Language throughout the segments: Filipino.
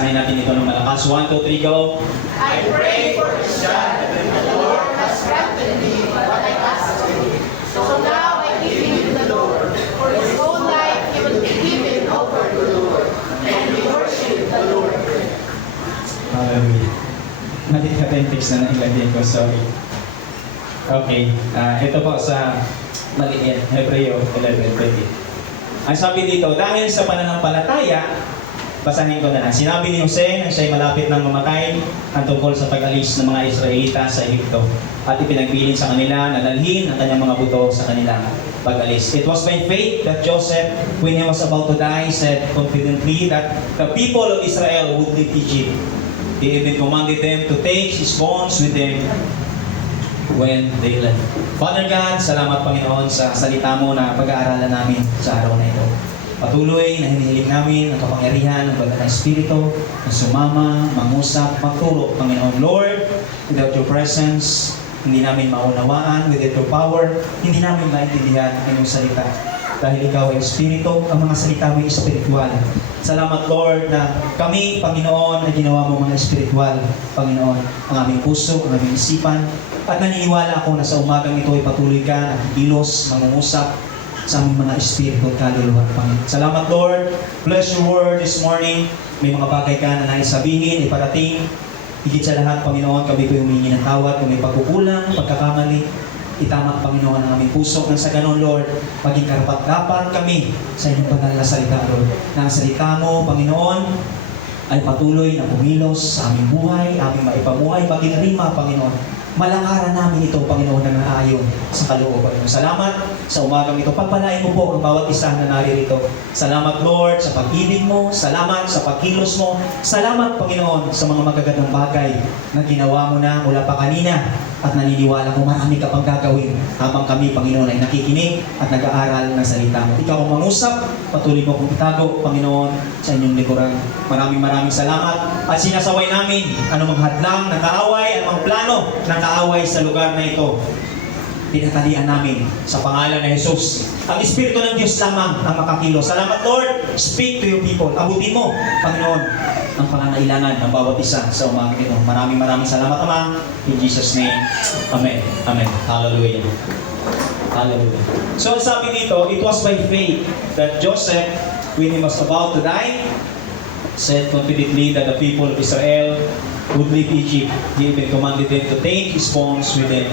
Basahin natin ito ng malakas. 1, 2, 3, go! I pray for his son, and the Lord has granted me what I asked of him. So now I give him to the Lord. For his whole life he will be given over to the Lord, and he worship the Lord. Hallelujah. Mali ka yung text na nailagay ko, sorry. Okay, ito po sa maliit, Hebreo 11:20. Ang sabi dito, dahil sa pananampalataya, basahin ko na lang. Sinabi ni Jose na siya'y malapit ng mamatay ang tungkol sa pag-alis ng mga Israelita sa Egypto at ipinagbilin sa kanila na dalhin ang kanyang mga buto sa kanilang pag-alis. It was by faith that Joseph, when he was about to die, said confidently that the people of Israel would leave Egypt. He even commanded them to take his bones with them when they left. Father God, salamat Panginoon sa salita mo na pag-aaralan namin sa araw na ito. Patuloy na hinihiling namin ang kapangyarihan ng banal na Espiritu na sumama, mangusap, magturo, Panginoon. Lord, without your presence, hindi namin maunawaan. Without your power, hindi namin maintindihan ang iyong salita. Dahil ikaw ay Espiritu, ang mga salita mo ay espiritual. Salamat Lord na kami, Panginoon, ay ginawa mo mga espiritual, Panginoon, ang aming puso, ang aming isipan. At naniniwala ako na sa umagang ito ay patuloy ka at ilos, mangungusap sa aming mga espiritu at kaluluwa, Panginoon. Salamat Lord, bless your word this morning. May mga bagay ka na nais sabihin, iparating. Higit sa lahat, Panginoon, kami po humingi ng tawad kung may pagkukulang, pagkakamali. Itama, Panginoon, ang aming puso. Nang sa ganon, Lord, maging karapat-dapat kami sa inyong banal na salita, Lord. Na ang salita mo, Panginoon, ay patuloy na pumilos sa aming buhay, aming maipamuhay, maging rima, Panginoon. Malangaran namin ito, Panginoon, na naayon sa kalooban mo. Salamat sa umagang ito. Pagpalain mo po ang bawat isa na naririto. Salamat, Lord, sa pag-ibig mo. Salamat sa pagkilos mo. Salamat, Panginoon, sa mga magagandang bagay na ginawa mo na mula pa kanina. At naniniwala ko marami ka pang gagawin habang kami, Panginoon, ay nakikinig at nag-aaral ng salita mo. Ikaw ang mangusap, patuloy mo kong itago, Panginoon, sa inyong likuran. Maraming salamat at sinasaway namin anumang hadlang ng kaaway, anumang plano ng kaaway sa lugar na ito. Tinatalian namin sa pangalan ng Jesus. Ang Espiritu ng Diyos lamang ang makakilos. Salamat, Lord. Speak to your people. Abutin mo, Panginoon, ang pangangailangan ng bawat isa sa umaga ito. Maraming salamat, Ama. In Jesus' name. Amen. Amen. Hallelujah. Hallelujah. So, sabi dito, it was by faith that Joseph, when he was about to die, said confidently that the people of Israel would leave Egypt. He even commanded them to take his bones with them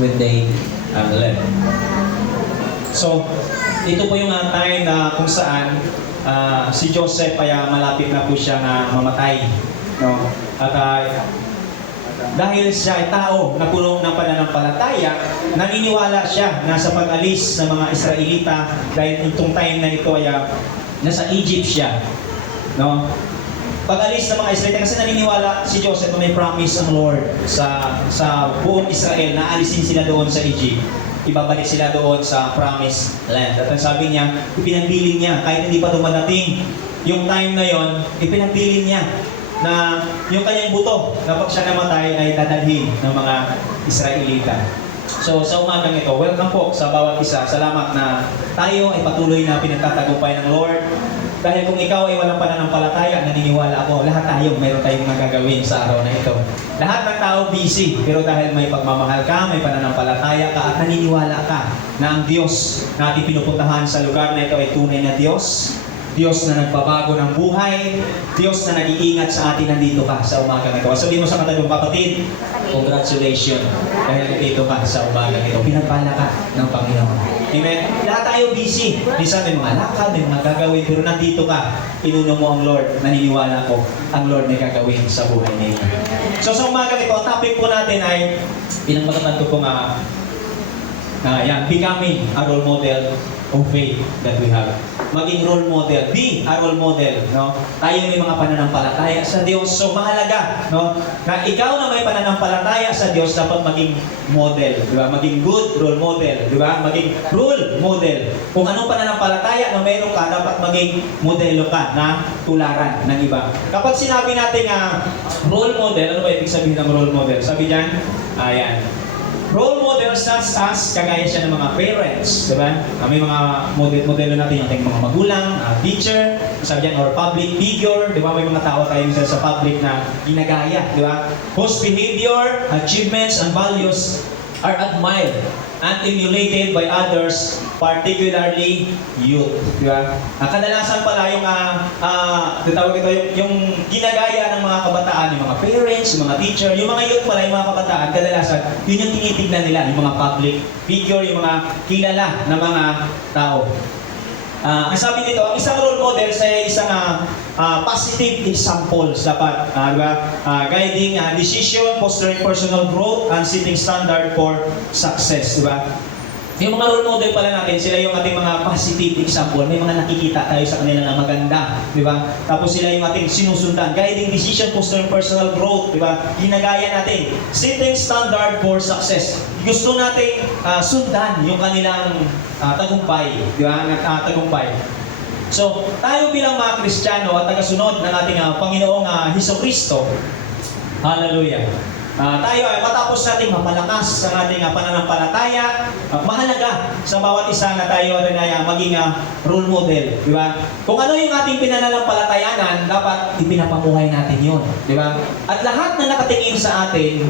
when they left. So, ito po yung time na kung saan si Joseph ay malapit na po siya na mamatay. No? At dahil siya ay tao na puno ng pananampalataya, naniniwala siya na sa pag-alis ng mga Israelita, dahil itong time na ito ay nasa Egypt siya. No? Pag-alis ng mga Israelita, kasi naniniwala si Joseph na may promise ang Lord sa buong Israel na alisin sila doon sa Egypt. Ibabalik sila doon sa promised land. At ang sabi niya, ipinagbilin niya, kahit hindi pa dumadating yung time na yon, ipinagbilin niya na yung kanyang buto na pag siya namatay ay dadalhin ng mga Israelita. So sa umagang ito, welcome po sa bawat isa. Salamat na tayo ay patuloy na pinagtatagumpay ng Lord. Dahil kung ikaw ay walang pananampalataya, naniniwala ako, lahat tayo, mayroon tayong nagagawin sa araw na ito. Lahat ng tao busy, pero dahil may pagmamahal ka, may pananampalataya ka, at naniniwala ka na ang Diyos na ating pinupuntahan sa lugar na ito ay tunay na Diyos. Diyos na nagbabago ng buhay, Diyos na nag-iingat sa atin, nandito ka sa umagang ito. Sabihin mo sa katabi, kapatid, congratulations, dahil nandito ka sa umagang ito. Pinagpala ka ng Panginoon. Amen? Lahat tayo busy. Minsan may mga lakad, may mga gagawin, pero nandito ka, inuno mo ang Lord. Naniniwala ko, ang Lord may gagawin sa buhay niya. So sa umagang ito, ang topic po natin ay, pinagpagatan ko po nga, becoming a role model of faith that we have. Maging role model. Be a role model. No? Tayo may mga pananampalataya sa Diyos. So mahalaga, no? Na ikaw na may pananampalataya sa Diyos, dapat maging model. Diba? Maging good role model. Diba? Maging role model. Kung anong pananampalataya na meron ka, dapat maging modelo ka na tularan ng iba. Kapag sinabi natin role model, ano ba ibig sabihin ng role model? Sabi dyan, ayan. Role model models such as, kagaya siya ng mga parents, di ba? May mga modelo natin yung ating mga magulang, teacher, sabi dyan, or public figure, di ba? May mga tao tayo minsan sa public na ginagaya, di ba? Whose behavior, achievements, and values are admired and emulated by others, particularly youth. Di ba? Kadalasan pala yung, tawag ito, yung ginagaya ng mga kabataan, yung mga parents, yung mga teacher, yung mga youth pala, yung mga kabataan, kadalasan, yun yung tinitignan nila, yung mga public figure, yung mga kilala na mga tao. Ang sabi dito, ang isang role model sa isang positive examples dapat, guiding decision, fostering personal growth, and setting standard for success, di ba? Yung mga role model pala natin, sila yung ating mga positive example. May mga nakikita tayo sa kanila na maganda, di ba? Tapos sila yung ating sinusundan. Guiding decision, fostering personal growth, di ba? Ginagaya natin. Setting standard for success. Gusto nating sundan yung kanilang tagumpay, di ba? Tagumpay. So, tayo bilang mga Kristiyano at tagasunod ng ating Panginoong Hesukristo, hallelujah. Tayo ay matapos nating mapalakas sa ating pananampalataya, mahalaga sa bawat isa na tayo rin ay maging role model, di ba? Kung ano yung ating pinananampalatayanan, dapat ipinapamuhay natin yun, di ba? At lahat na nakatingin sa atin,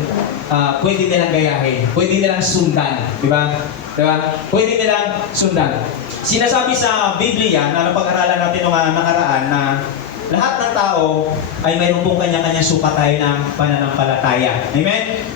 pwede nilang gayahin, pwede nilang sundan, di ba? Di ba? Pwede nilang sundan. Sinasabi sa Biblia na napag-aralan natin noong nakaraan na lahat ng tao ay mayroon pong kanya-kanya sukat tayo ng pananampalataya. Amen?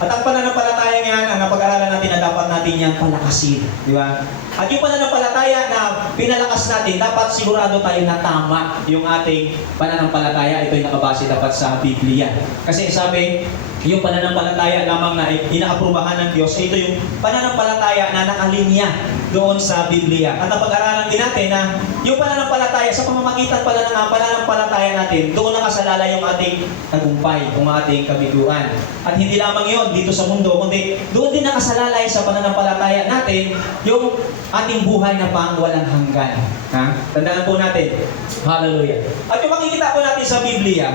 At ang pananampalataya yan, ang napag-aralan natin na dapat natin yan palakasin. Di ba? At yung pananampalataya na pinalakas natin, dapat sigurado tayo na tama yung ating pananampalataya. Ito yung nakabase dapat sa Biblia. Kasi sabi, yung pananampalataya lamang na inaaprubahan ng Diyos, ito yung pananampalataya na nakalinya doon sa Biblia. At napag-aralan din natin na yung pananampalataya, sa pamamagitan pala ng pananampalataya natin, doon nakasalala yung ating tagumpay, yung ating kabiguan. At hindi lamang yon dito sa mundo, kundi doon din nakasalalay sa pananampalataya natin yung ating buhay na pang walang hanggan. Tandaan po natin. Hallelujah. At yung makikita po natin sa Biblia,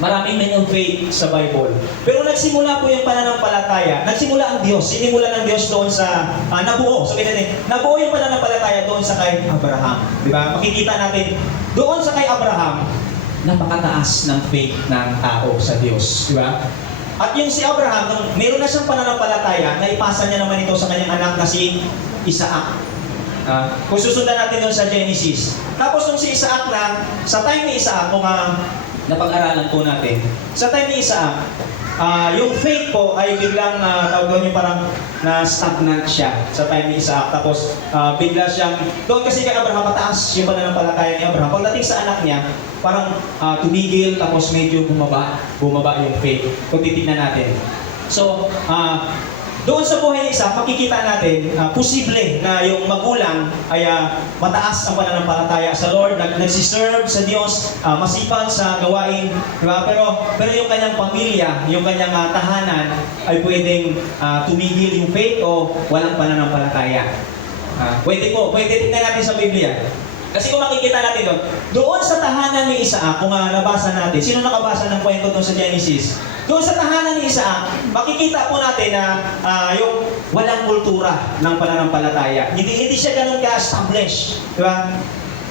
maraming men of faith sa Bible. Pero nagsimula po yung pananampalataya. Nagsimula ang Diyos. Sinimula ng Diyos doon sa nabuo. Sabihin natin, nabuo yung pananampalataya doon sa kay Abraham. Di ba? Makikita natin, doon sa kay Abraham, napakataas ng faith ng tao sa Diyos. Di ba? At yung si Abraham, meron na siyang pananampalataya, naipasa niya naman ito sa kanyang anak na si Isaac. Kung susundan natin doon sa Genesis. Tapos nung si Isaac na, sa time ni Isaac, kung napag-aralan po natin. Sa time ni Isaac, yung faith po ay biglang tawag doon yung parang na-stagnant siya sa time ni Isaac. Tapos bigla siyang, doon kasi kay Abraham mataas yung pananampalataya ni Abraham. Pagdating sa anak niya, parang tumigil tapos medyo bumaba yung faith. Kung titignan natin. So, doon sa buhay ni Isaac, makikita natin, posible na yung magulang ay mataas ang pananampalataya sa Lord, nagsiserve sa Diyos, masipag sa gawain, diba? Pero yung kanyang pamilya, yung kanyang tahanan, ay pwedeng tumigil yung faith o walang pananampalataya. Pwede tingnan natin sa Biblia. Kasi kung makikita natin doon sa tahanan ni Isaac, kung nabasa natin, sino nakabasa ng kwento doon sa Genesis? Doon sa tahanan ni Isaac, makikita po natin na yung walang kultura ng pananampalataya. Hindi siya ganun ka-establish. Di ba?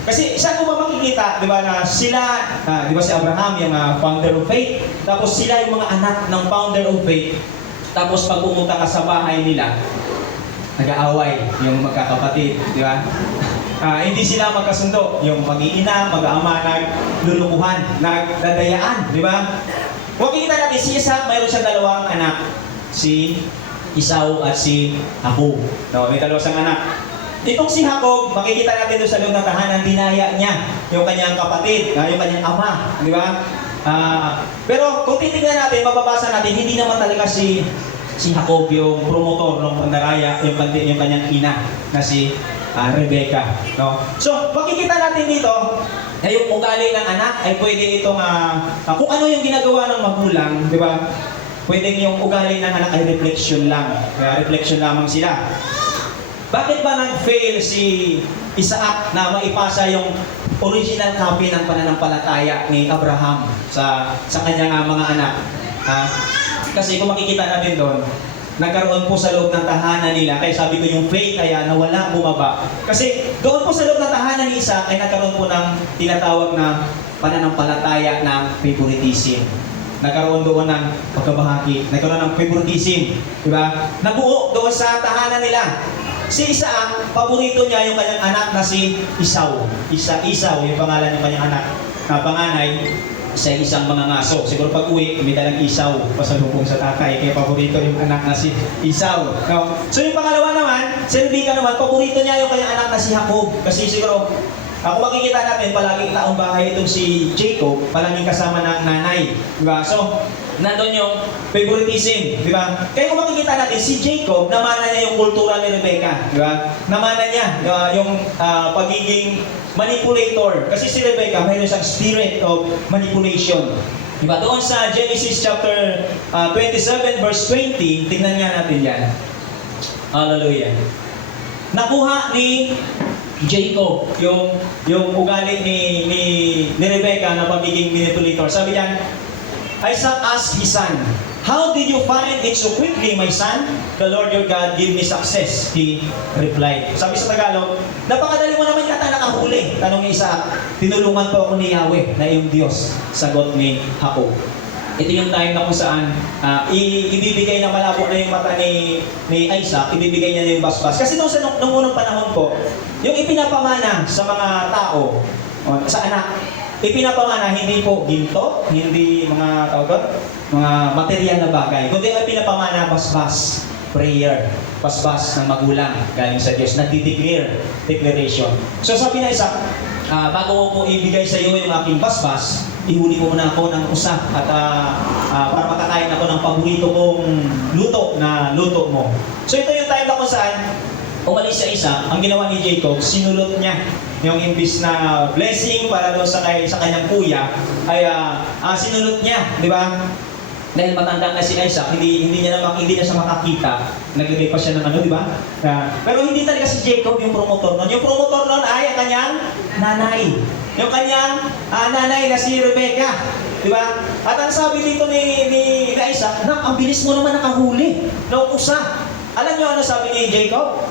Kasi saan mo ba makikita, di ba, na sila, di ba si Abraham, yung founder of faith, tapos sila yung mga anak ng founder of faith, tapos pag pumunta ka sa bahay nila, nag-aaway yung magkakapatid, di ba? Hindi sila magkasundo. Yung mag-iina, mag-ama, naglulukuhan, nagdadayaan, di ba? Makikita natin, si Isaac, mayroon siyang dalawang anak. Si Esau at si Jacob. No, may dalawa siyang anak. Itong si Jacob, makikita natin doon sa loob ng tahanan, dinaya niya yung kanyang kapatid, yung kanyang ama, di ba? Pero kung titignan natin, mababasa natin, hindi naman talaga si Jacob yung promotor ng pandaraya, yung kanyang ina na si Rebecca. No? So, makikita natin dito na yung ugali ng anak ay pwede itong kung ano yung ginagawa ng magulang, di ba? Pwedeng yung ugali ng anak ay reflection lang. Kaya reflection lamang sila. Bakit ba nag-fail si Isaac na maipasa yung original copy ng pananampalataya ni Abraham sa kanyang mga anak? Kasi kung makikita natin doon, nagkaroon po sa loob ng tahanan nila. Kaya sabi ko yung faith kaya nawala, bumaba. Kasi doon po sa loob ng tahanan ni Isaac ay nagkaroon po ng tinatawag na pananampalataya ng favoritism. Nagkaroon doon ng pagkabahagi, nagkaroon ng favoritism, di ba? Nabuo doon sa tahanan nila. Si Isaac, paborito niya yung kanyang anak na si Esau. Esau, yung pangalan ng kanyang anak na panganay, sa isang mga ngaso. Siguro pag uwi, may dalang Esau pasalubong sa tatay. Kaya paborito yung anak na si Esau. No? So yung pangalawa naman, si Rebecca naman, paborito niya yung kanyang anak na si Jacob. Kasi siguro, kung makikita natin, palaging taong bahay itong si Jacob, palaging kasama ng nanay. Diba? So, nandun yung favoritism, di ba? Kaya kung makikita natin, si Jacob, namana niya yung kultura ni Rebecca, di ba? Namana niya yung pagiging manipulator. Kasi si Rebecca, mayroon siyang spirit of manipulation. Di ba? Doon sa Genesis chapter 27 verse 20, tingnan nga natin yan. Hallelujah. Nakuha ni Jacob yung ugali ni Rebecca na pagiging manipulator. Sabi niyan, Isaac asked his son, "How did you find it so quickly, my son? The Lord your God gave me success," he replied. Sabi sa Tagalog, napakadali mo naman yata nakahuli. Tanong ni Isaac, "Tinulungan po ako ni Yahweh na iyong Diyos." Sagot ni Jacob. Ito yung time na kung saan ibibigay na malabo na yung mata ni Isaac, ibibigay niya na yung basbas. Kasi nung unang panahon po, yung ipinapamana sa mga tao, sa anak, ipinapamana hindi po ginto, hindi mga tawag, mga material na bagay, kundi ay pinapamana basbas, prayer, basbas ng magulang galing sa Diyos, declaration. So sabi na Isaac, bago ko po ibigay sa iyo yung aking basbas, ihuli mo muna ako ng usa at para makakain ako ng paborito kong luto na luto mo. So ito yung time na kung saan umalis sa Isaac, ang ginawa ni Jacob, sinulot niya yung imbis na blessing para doon sa kanyang kuya, ay sinulot niya, di ba? Dahil matanda na si Isaac, hindi niya siya makakita. Naglagay pa siya ng ano, di ba? Pero hindi talaga si Jacob yung promotor nun. Yung promotor nun ay ang kanyang nanay. Yung kanyang nanay na si Rebecca. Di ba? At ang sabi dito ni Isaac, ang bilis mo naman nakahuli. Noong usa. Alam niyo ano sabi ni Jacob?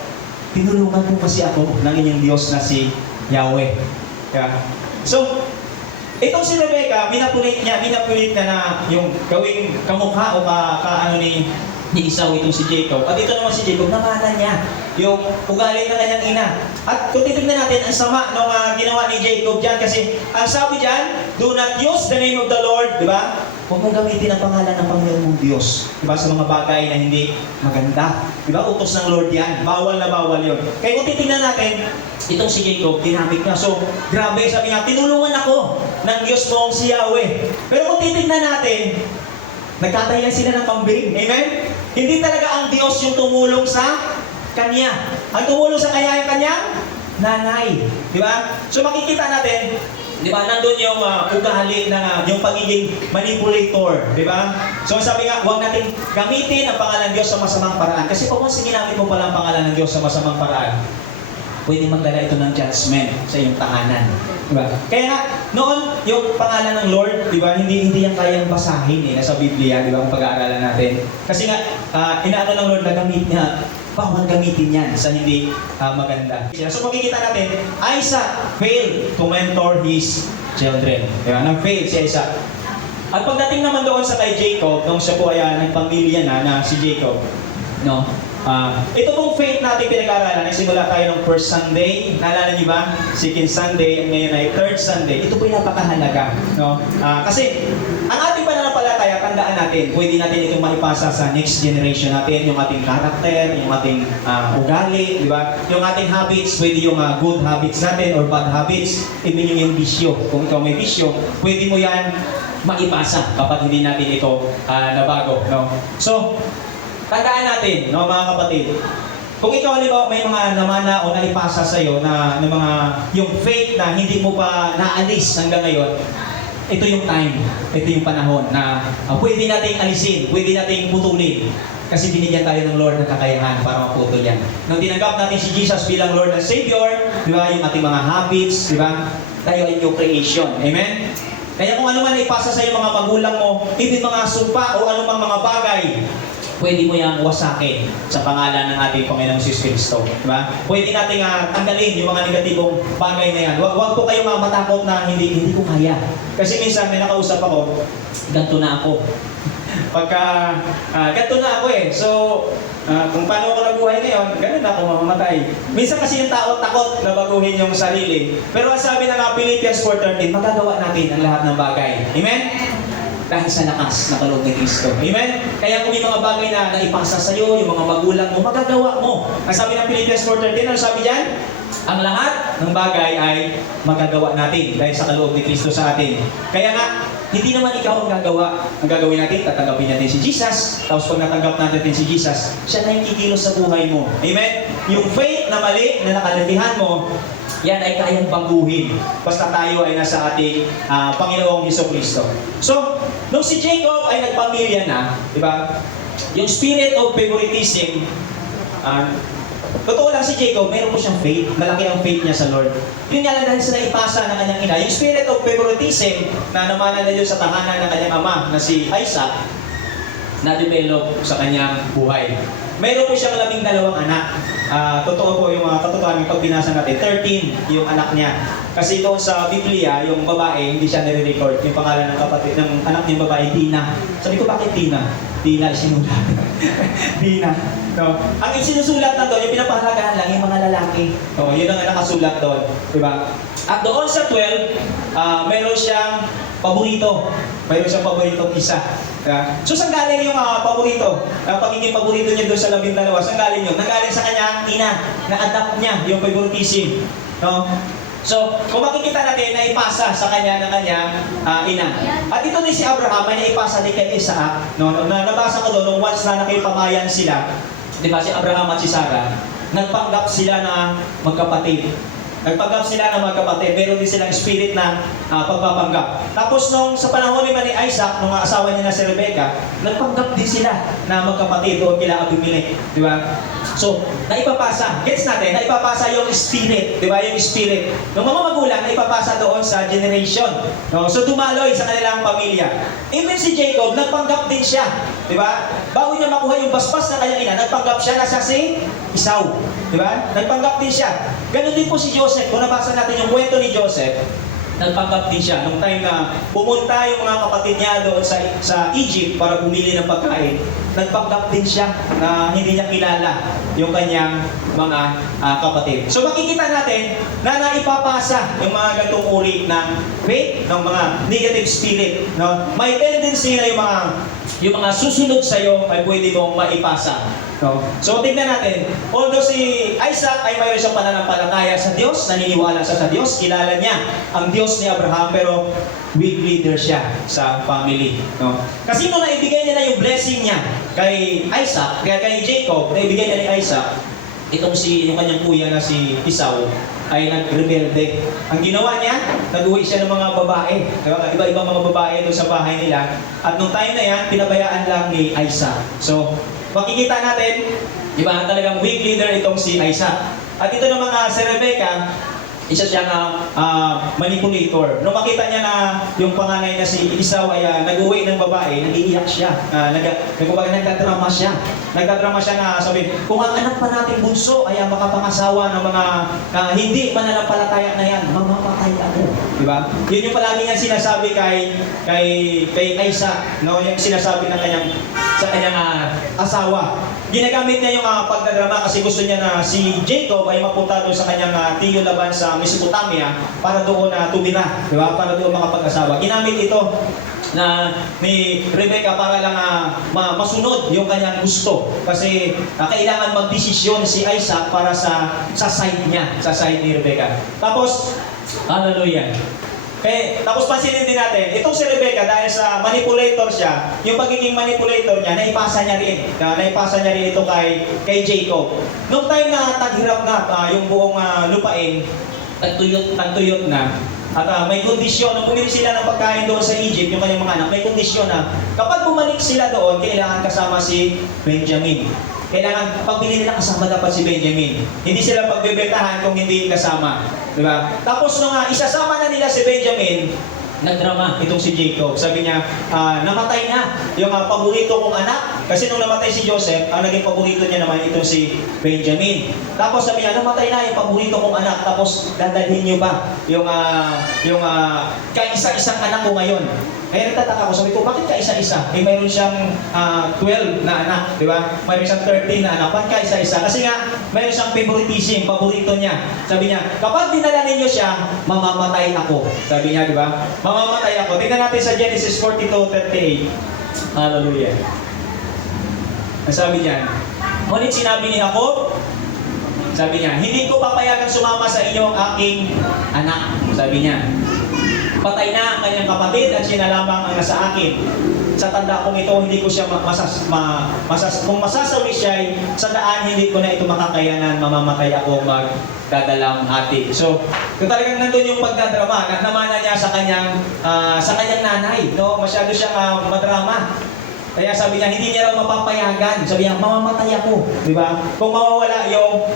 Tinulungan mo kasi ako ng inyong Diyos na si Yahweh. Diba? So, itong si Rebecca, minapulit niya na yung gawing kamukha o kaano ni Esau itong si Jacob. At ito naman si Jacob, namana niya yung ugali ng kanyang ina. At kung titignan natin, ang sama nung ginawa ni Jacob dyan kasi ang sabi dyan, "Do not use the name of the Lord," di ba? Huwag mong gamitin ang pangalan ng Panginoon mong Diyos. Di ba? Sa mga bagay na hindi maganda. Di ba? Utos ng Lord yan. Bawal na bawal yun. Kaya kung titignan natin, itong si Jacob, dinamit niya. So, grabe, sabi niya, tinulungan ako ng Diyos mong si Yahweh. Pero kung titignan natin, nagkatayan sila ng pambing. Amen? Hindi talaga ang Diyos yung tumulong sa kanya. Ang tumulong sa kanya yung kanyang nanay. Di ba? So makikita natin, di ba, nandun yung ugali na yung pagiging manipulator. Di ba? So sabi nga, huwag natin gamitin ang pangalan ng Diyos sa masamang paraan. Kasi kung ginamit mo pala ang pangalan ng Diyos sa masamang paraan, pwede magdala ito ng judgment sa iyong tahanan. Diba? Kaya nga, noon, yung pangalan ng Lord, diba, hindi yan kayang basahin nasa Biblia, diba, kung pag-aaralan natin. Kasi nga, inaano ng Lord na gamit niya, bawal gamitin yan sa hindi maganda. So makikita natin, Isaac failed to mentor his children. Diba? Nag-fail si Isaac. At pagdating naman doon sa kay Jacob, nung siya po ay nagpamilya na si Jacob, no? Ito pong faith natin pinag-aaralan, nagsimula tayo ng first Sunday, naalala niyo ba? Second Sunday, ngayon ay third Sunday. Ito po yung napakahalaga. No? Kasi ang ating pananampalataya, tandaan natin, pwede natin itong maipasa sa next generation natin, yung ating character, yung ating ugali, di ba? Yung ating habits, pwede yung good habits natin or bad habits, even yung bisyo. Kung ikaw may bisyo, pwede mo yan maipasa kapag hindi natin ito nabago. No? So, tandaan natin, no, mga kapatid, kung ikaw halimbawa may mga namana o naipasa sa iyo na mga yung faith na hindi mo pa naalis hanggang ngayon, ito yung time, ito yung panahon na pwede nating alisin, pwede nating putulin. Kasi binigyan tayo ng Lord ng kakayahan para maputol yan. Nung tinanggap natin si Jesus bilang Lord and Savior, di ba, yung ating mga habits, di ba, tayo ay new creation. Amen? Kaya kung ano man ipasa sa iyo mga magulang mo, even mga sumpa o anumang mga bagay, pwede mo yang wasakin sa pangalan ng ating Panginoong Jesus Kristo. Diba? Pwede nating tanggalin yung mga negatibong bagay na yan. Huwag po kayong matakot na hindi ko kaya. Kasi minsan may nakausap ako, ganito na ako. Pagka ganito na ako eh. So, kung paano ako nabuhay ngayon, ganun na ako mamamatay. Minsan kasi yung tao takot na baguhin yung sarili. Pero ang sabi ng Philippians 4:13, magagawa natin ang lahat ng bagay. Amen? Dahil sa lakas na kaloob ni Kristo. Amen? Kaya kung may mga bagay na naipasa sa iyo, yung mga magulang mo, magagawa mo. Ang sabi ng Philippians 4:13, ano sabi diyan? Ang lahat ng bagay ay magagawa natin dahil sa kaloob ni Kristo sa atin. Kaya nga, hindi naman ikaw ang gagawa. Ang gagawin natin, tatanggapin natin si Jesus. Tapos pag natanggap natin si Jesus, siya na yung kikilos sa buhay mo. Amen? Yung faith na mali, na nakalatihan mo, yan ay kayang baguhin. Basta tayo ay nasa ating Panginoong Hesukristo. So, nung si Jacob ay nagpamilya na, di ba? Yung spirit of favoritism, totoo lang si Jacob, meron po siyang faith. Malaki ang faith niya sa Lord. Yun nga lang dahil sa naipasa ng kanyang ina. Yung spirit of favoritism na namana na yun sa tahanan ng kanyang ama na si Isaac, na-develop sa kanyang buhay. Meron po siyang 12 anak. Totoo po yung mga katotohanan pag binasa natin. 13 yung anak niya. Kasi doon sa Biblia, yung babae, hindi siya nire-record. Yung pangalan ng kapatid, ng anak niyang babae, Tina. Sabi ko, bakit Tina? Tina, sinulat. Tina. No? Ang isinusulat na doon, yung pinapahalagahan lang, yung mga lalaki. No, yun ang nakasulat doon. Diba? At doon sa 12, meron siyang paborito. Mayroon siyang paboritong isa. So, saan galing yung paborito? Pagiging paborito niya doon sa 12, saan galing yun? Nanggaling sa kanya, ina. Na-adapt niya yung favoritism. No? So, kung makikita natin, naipasa sa kanya ng kanyang ina. At ito din si Abraham, may naipasa din kay Isaac. No? Nabasa ko doon, nung once na nakipamayan sila, di ba si Abraham at si Sarah, nagpanggap sila na magkapatid. Nagpanggap sila ng magkapatid, meron din silang spirit na pagpapanggap. Tapos nung sa panahon ni Isaac, nung asawa niya na si Rebecca, nagpanggap din sila na magkapatid doon kila Abimelech. Di ba? So, naipapasa. Gets natin, naipapasa yung spirit. Di ba? Yung spirit. Ng mga magulang, naipapasa doon sa generation. No? So, dumaloy sa kanilang pamilya. Even si Jacob, nagpanggap din siya. Di ba? Bago niya makuha yung basbas na kanyang ina, nagpanggap siya na siya si Esau. Di ba? Nagpanggap din siya. Ganun din po si Joseph. Kung nabasa natin yung kwento ni Joseph, nagpanggap din siya. Nung time na pumunta yung mga kapatid niya doon sa Egypt para bumili ng pagkain, nagpanggap din siya na hindi niya kilala yung kanyang mga kapatid. So makikita natin na naipapasa yung mga ganitong uri ng faith, ng mga negative spirit. No? May tendency na yung mga susunod sa iyo ay pwede mong maipasa. No? So tingnan natin, although si Isaac ay mayroon siyang pananampalataya sa Diyos, naniniwala siya sa Diyos, kilala niya ang Diyos ni Abraham, pero weak leader siya sa family. No? Kasi nung naibigay niya na yung blessing niya kay Isaac, kay Jacob, naibigay niya ni Isaac, yung kanyang kuya na si Esau, ay nagrebelde. Ang ginawa niya, nag-uwi siya ng mga babae. Iba-ibang mga babae doon sa bahay nila. At nung time na yan, pinabayaan lang ni Isaac. So, makikita natin, iba talagang weak leader itong si Isaac. At ito naman si Rebecca, isa siyang manipulator. Nung makita niya na yung panganay na si Esau ay nag-uwi ng babae, nag-iiyak siya. Nagtadrama siya. Nagtadrama siya na sabi, kung ang anak pa natin bunso ay makapangasawa ng mga hindi mananampalataya na yan, mamamatay ako. Diba? Yun yung palagi niya sinasabi kay Isaac, no? Yung sinasabi ng sa kanyang asawa. Ginagamit niya yung pagdadrama kasi gusto niya na si Jacob ay mapunta doon sa kanyang tiyo Laban sa Mesopotamia para doon tumira, di ba? Para doon makapag-asawa. Ginamit ito ni Rebecca para lang masunod yung kanyang gusto. Kasi kailangan magdesisyon si Isaac para sa side niya, sa side ni Rebecca. Tapos, hallelujah. Tapos pansinin din natin, itong si Rebecca, dahil sa manipulator siya, yung pagiging manipulator niya, naipasa niya rin ito kay Jacob. Noong time na taghirap na yung buong lupain, tagtuyot na, at may kondisyon, nung bumili sila ng pagkain doon sa Egypt, yung kanyang mga anak, may kondisyon na kapag bumalik sila doon, kailangan kasama si Benjamin. Kailangan, pagbili nila kasama dapat si Benjamin. Hindi sila pagbebentahan kung hindi kasama. Diba? Tapos nung isasama na nila si Benjamin, nagdrama itong si Jacob. Sabi niya, namatay na yung paborito kong anak. Kasi nung namatay si Joseph, ang naging paborito niya naman itong si Benjamin. Tapos sabi niya, namatay na yung paborito kong anak. Tapos dadalhin niyo ba yung kaisa-isang anak ko ngayon? Kaya nagtataka ko, sabi ko, bakit kaisa-isa? Eh, mayroon siyang 12 na anak, di ba? Mayroon siyang 13 na anak. Bakit kaisa-isa? Kasi nga, mayroon siyang favoritism, paborito niya. Sabi niya, kapag dinala ninyo siya, mamamatay ako. Sabi niya, di ba? Mamamatay ako. Tingnan natin sa Genesis 42:38. Hallelujah. Ang sabi niya, ngunit sinabi ni Jacob, sabi niya, hindi ko papayagan sumama sa inyo ang aking anak. Sabi niya, patay na ang kanyang kapatid at siya na lamang ang nasa akin. Sa tanda kong ito, hindi ko siya kung masasawi siya sa daan, hindi ko na ito makakayanan, mamamatay ako magdadalang hati. So, kung talagang nandun yung pagdadrama, namana niya sa kanyang nanay, no? Masyado siyang madrama. Kaya sabi niya, hindi niya raw mapapayagan. Sabi niya, mamamatay ako. Di ba? Kung mawawala yung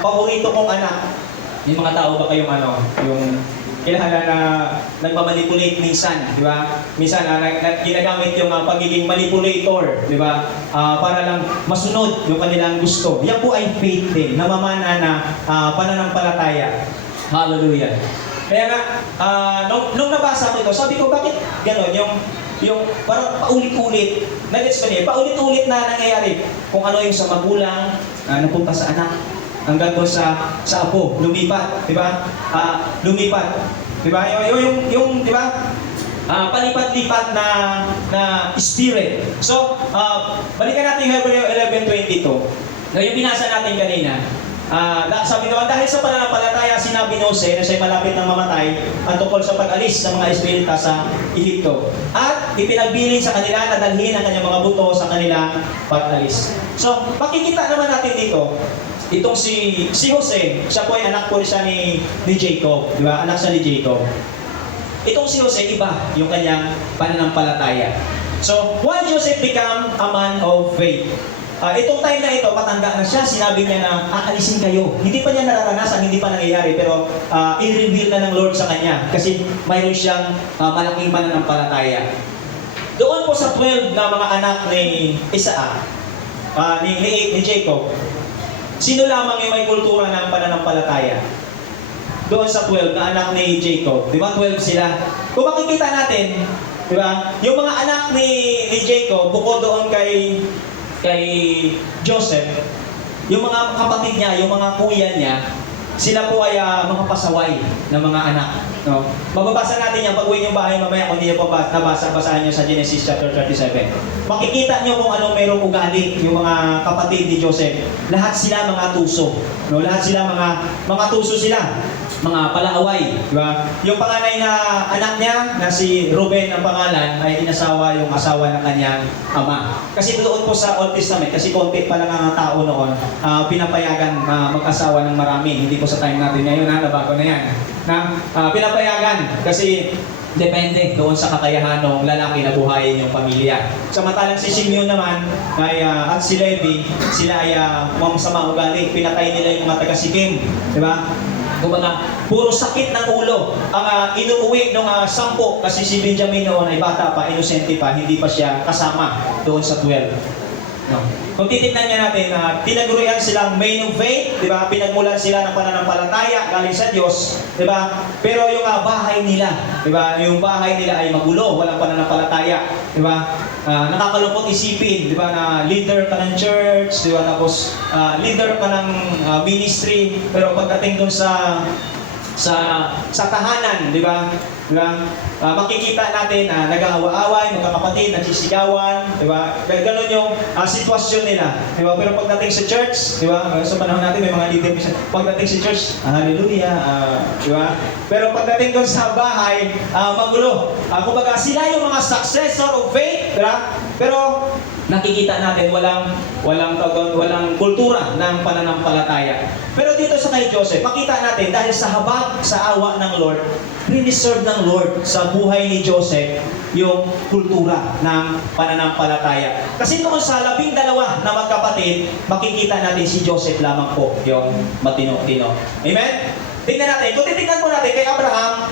paborito kong anak, yung mga tao ba kayong yung kilala na nagmamanipulate minsan, di ba? Minsan ginagamit yung pagiging manipulator, di ba? Para lang masunod yung kanilang gusto. Yan po ay faith din, namamana na pananampalataya. Hallelujah. Kaya nga, nung nabasa ko ito, sabi ko, bakit gano'n? Yung parang paulit-ulit, na-gets ba niya? Paulit-ulit na nangyayari. Kung ano yung sa magulang, napunta sa anak, hanggang doon sa apo, lumipat, di ba? Lumipat, di ba? Yung di ba? Palipat-lipat na spirit. So, balikan natin yung Hebreo 11:22. Na yung binasa natin kanina. Sabi naman, dahil sa pananampalataya, sinabi Mose na siya'y malapit ng mamatay ang tungkol sa pag-alis ng mga Israelita sa Ehipto. At ipinagbilin sa kanila na dalhin ang kanyang mga buto sa kanilang pag-alis. So, makikita naman natin dito, itong si Jose, siya po ay anak po siya ni Jacob, di ba? Anak siya ni Jacob. Itong si Jose, iba yung kanyang pananampalataya. So, why Joseph become a man of faith? Itong time na ito, patanda na siya, sinabi niya na aalisin kayo. Hindi pa niya nararanasan, hindi pa nangyayari, pero i-reveal na ng Lord sa kanya kasi mayroon siyang malaking pananampalataya. Doon po sa 12 na mga anak ni Isaac, ni Jacob, sino lamang yung may kultura ng pananampalataya? Doon sa 12 na anak ni Jacob. Di ba? 12 sila. Kung makikita natin, di ba? Yung mga anak ni Jacob, bukod doon kay Joseph, yung mga kapatid niya, yung mga kuya niya, sila po ay mga pasaway ng mga anak. No? Mababasa natin yan, pag-uwi yung bahay mamaya, kung hindi nyo pa basahin nyo sa Genesis chapter 37. Makikita nyo kung anong mayroong ugali yung mga kapatid ni Joseph. Lahat sila mga tuso. No? Lahat sila mga tuso sila. Mga palaaway, di ba? Yung panganay na anak niya, na si Ruben ang pangalan, ay inasawa yung asawa ng kanyang ama. Kasi doon po sa Old Testament, kasi konti pa lang ang tao noon, pinapayagan mag-asawa ng marami. Hindi po sa time natin ngayon, nabago na yan. Pinapayagan kasi depende doon sa kakayahan ng lalaki na buhayin yung pamilya. Samantalang si Simeon naman at si Levi, sila ay masama ugali. Pinatay nila yung mga taga-Sikim, di ba? Kumbaga, puro sakit ng ulo ang inuuwi ng 10 kasi si Benjamin noon ay bata pa, inosente pa, hindi pa siya kasama doon sa 12. No. Kung titignan niya natin, tinagurian silang main of faith, di ba? Pinagmulan sila ng pananampalataya galing sa Diyos, di ba? Pero yung bahay nila, di ba? Yung bahay nila ay magulo, walang pananampalataya, di ba? Nakakalungkot isipin, di ba, na leader ka ng church, di ba, tapos leader ka ng ministry, pero pagdating dun sa tahanan, di ba? Makikita natin nag-aawa-away, magkakapatid, nagsisigawan, di ba? Ganon yung sitwasyon nila, di ba? Pero pagdating sa church, di ba? Sa panahon natin may mga leader, pagdating sa church, hallelujah, di ba? Pero pagdating doon sa bahay, magulo. Kumbaga sila yung mga successor of faith, di ba? Pero nakikita natin walang kultura ng pananampalataya. Pero dito sa kay Joseph, makita natin dahil sa habag sa awa ng Lord, preserve ng Lord sa buhay ni Joseph yung kultura ng pananampalataya. Kasi noon sa 12 na magkapatid, makikita natin si Joseph lamang po yung matino-tino. Amen? Tingnan natin. Kung titignan po natin kay Abraham,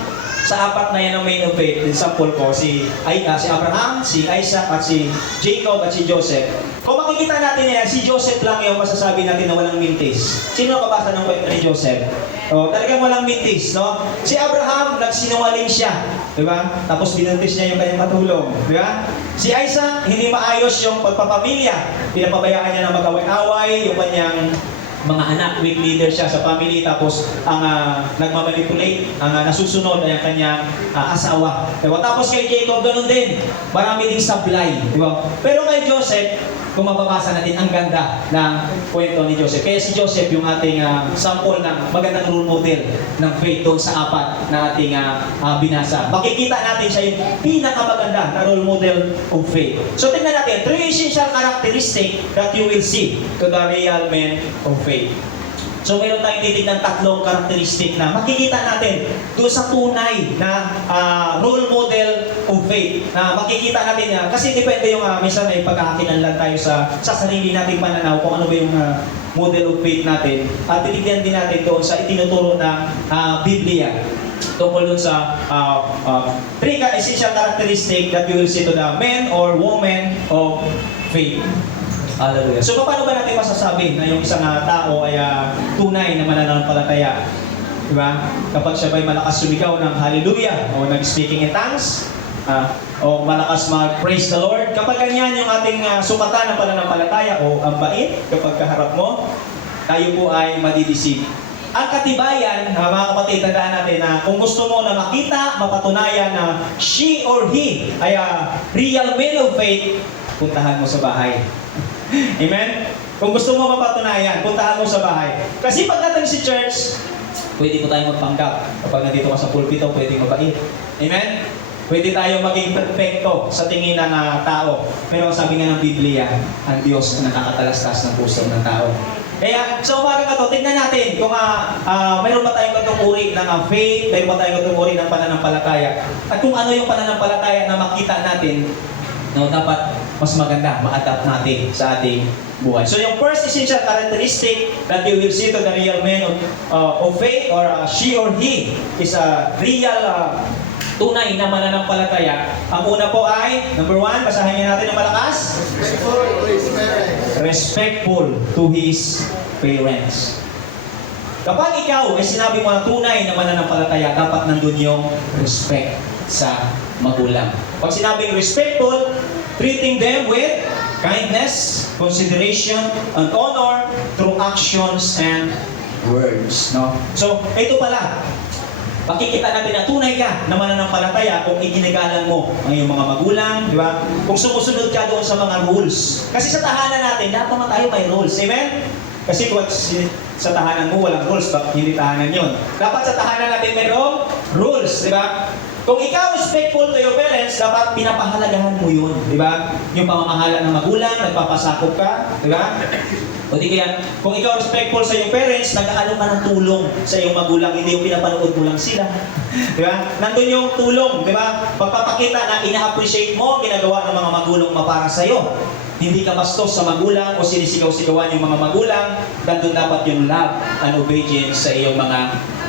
sa apat na yan ang main of faith. Example ko, si Abraham, si Isaac, at si Jacob, at si Joseph. Kung makikita natin yan, si Joseph lang yung masasabi natin na walang mintis. Sino nakabasa ng kwento ni Joseph? Talagang walang mintis, no? Si Abraham, nagsinungaling siya. Diba? Tapos binuntis niya yung kanyang matulong. Diba? Si Isaac, hindi maayos yung pagpapamilya. Pinapabayaan niya na mag-away-away, yung kanyang mga anak, weak leader siya sa family, tapos ang nagmamanipulate, ang nasusunod ay ang kanyang asawa. Diba? Tapos kay Jacob, ganun din. Marami ding supply. Diba? Pero kay Joseph, kung mababasa natin, ang ganda ng kwento ni Joseph. Kaya si Joseph yung ating sample ng magandang role model ng faith doon sa apat na ating binasa. Makikita natin siya yung pinakamaganda na role model of faith. So tingnan natin, 3 essential characteristics that you will see to the real men of faith. So meron tayong titignan 3 karakteristik na makikita natin doon sa tunay na role model of faith. Na makikita natin kasi depende yung minsan may pagkakakilanlan tayo sa sarili nating pananaw kung ano ba yung model of faith natin. At titignan din natin doon sa itinuturo ng Biblia. Tungkol doon sa 3 essential characteristic that you will see to the men or women of faith. Hallelujah. So paano ba natin masasabi na yung isang tao ay tunay na mananampalataya? Diba? Kapag siya ba'y malakas sumigaw ng hallelujah o nag-speaking in tongues, o malakas mag-praise the Lord, kapag ganyan yung ating sukatan ng pananampalataya o ang bait kapag kaharap mo, tayo po ay madideceive. Ang katibayan, mga kapatid, tandaan natin na kung gusto mo na makita, mapatunayan na she or he ay real man of faith, puntahan mo sa bahay. Amen? Kung gusto mo mapatunayan, puntahan mo sa bahay. Kasi pagdating si church, pwede mo tayong magpanggap. Kapag nandito ka sa pulpito, pwede mabait. Amen? Pwede tayo maging perfecto sa tingin ng tao. Pero sabi nga ng Biblia, ang Diyos ang nakakatalastas ng puso ng tao. Kaya sa umaga ka to, tingnan natin kung mayroon ba tayong katunguri ng faith, mayroon ba tayong katunguri ng pananampalataya. At kung ano yung pananampalataya na makita natin, no, dapat mas maganda ma-adapt natin sa ating buhay. So yung first essential characteristic that you will see to the real man of faith or she or he is a real tunay na mananampalataya. Ang una po ay, number 1, basahin niya natin ng malakas. Respectful to his parents. Kapag ikaw ay sinabi mo na tunay na mananampalataya, dapat nandun yung respect sa magulang. Pag sinabing respectful, treating them with kindness, consideration, and honor through actions and words. No? So, ito pala. Makikita natin na tunay ka na mananampalataya kung iginagalang mo ang iyong mga magulang, di ba? Kung sumusunod ka doon sa mga rules. Kasi sa tahanan natin, dapat naman tayo may rules. Amen? Kasi kung sa tahanan mo walang rules, hindi tahanan yun. Dapat sa tahanan natin mayroong rules, di ba? Kung ikaw respectful to your parents, dapat pinapahalagahan mo yun, di ba? Yung pamamahala ng magulang, nagpapasakop ka, di ba? O di kaya, kung ikaw respectful sa iyong parents, nag-aalok ka ng tulong sa iyong magulang, hindi yung pinapanood mo lang sila. Di ba? Nandun yung tulong, di ba? Pagpapakita na ina-appreciate mo, ginagawa ng mga magulang para sa iyo. Hindi ka bastos sa magulang o sinisigaw-sigawan yung mga magulang, nandun dapat yung love and obedience sa iyong mga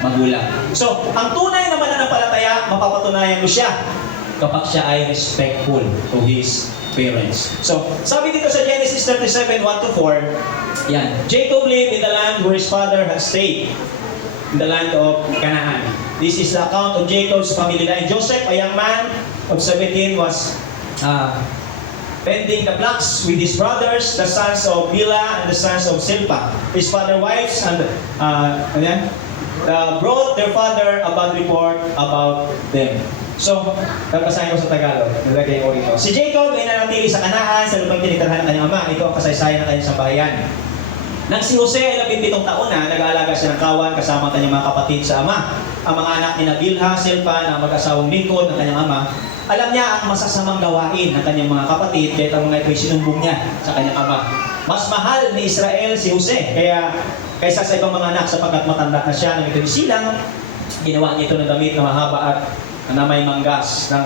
magulang. So, ang tunay na mananampalataya, mapapatunayan mo siya kapag siya ay respectful to his parents. So, sabi dito sa Genesis 37, 1-4, yan, Jacob lived in the land where his father had stayed, in the land of Canaan. This is the account of Jacob's family line. Joseph, a young man of 17, was tending the flocks with his brothers, the sons of Bilhah and the sons of Zilpah. His father's wives and brought their father a bad report about them. So, babasahin ko sa Tagalog. Nilagay ko rito. Si Jacob ay nanatili sa Canaan sa lupang tinitirhan ng kanyang ama. Ito ang kasaysayan ng kanyang sambahayan. Nang si Jose ay 17 taon na, nag-aalaga siya ng kawan kasama ang kanyang mga kapatid sa ama. Ang mga anak ni Bilhah, Zilpah na mag-asawang lingkod ng kanyang ama, alam niya ang masasamang gawain ng kanyang mga kapatid, kaya ang mga ito'y sinumbong niya sa kanyang ama. Mas mahal ni Israel si Jose, kaysa sa ibang mga anak sapagkat matanda na siya ng ito'y silang, ginawa niya ito ng damit na mahaba at na may manggas ng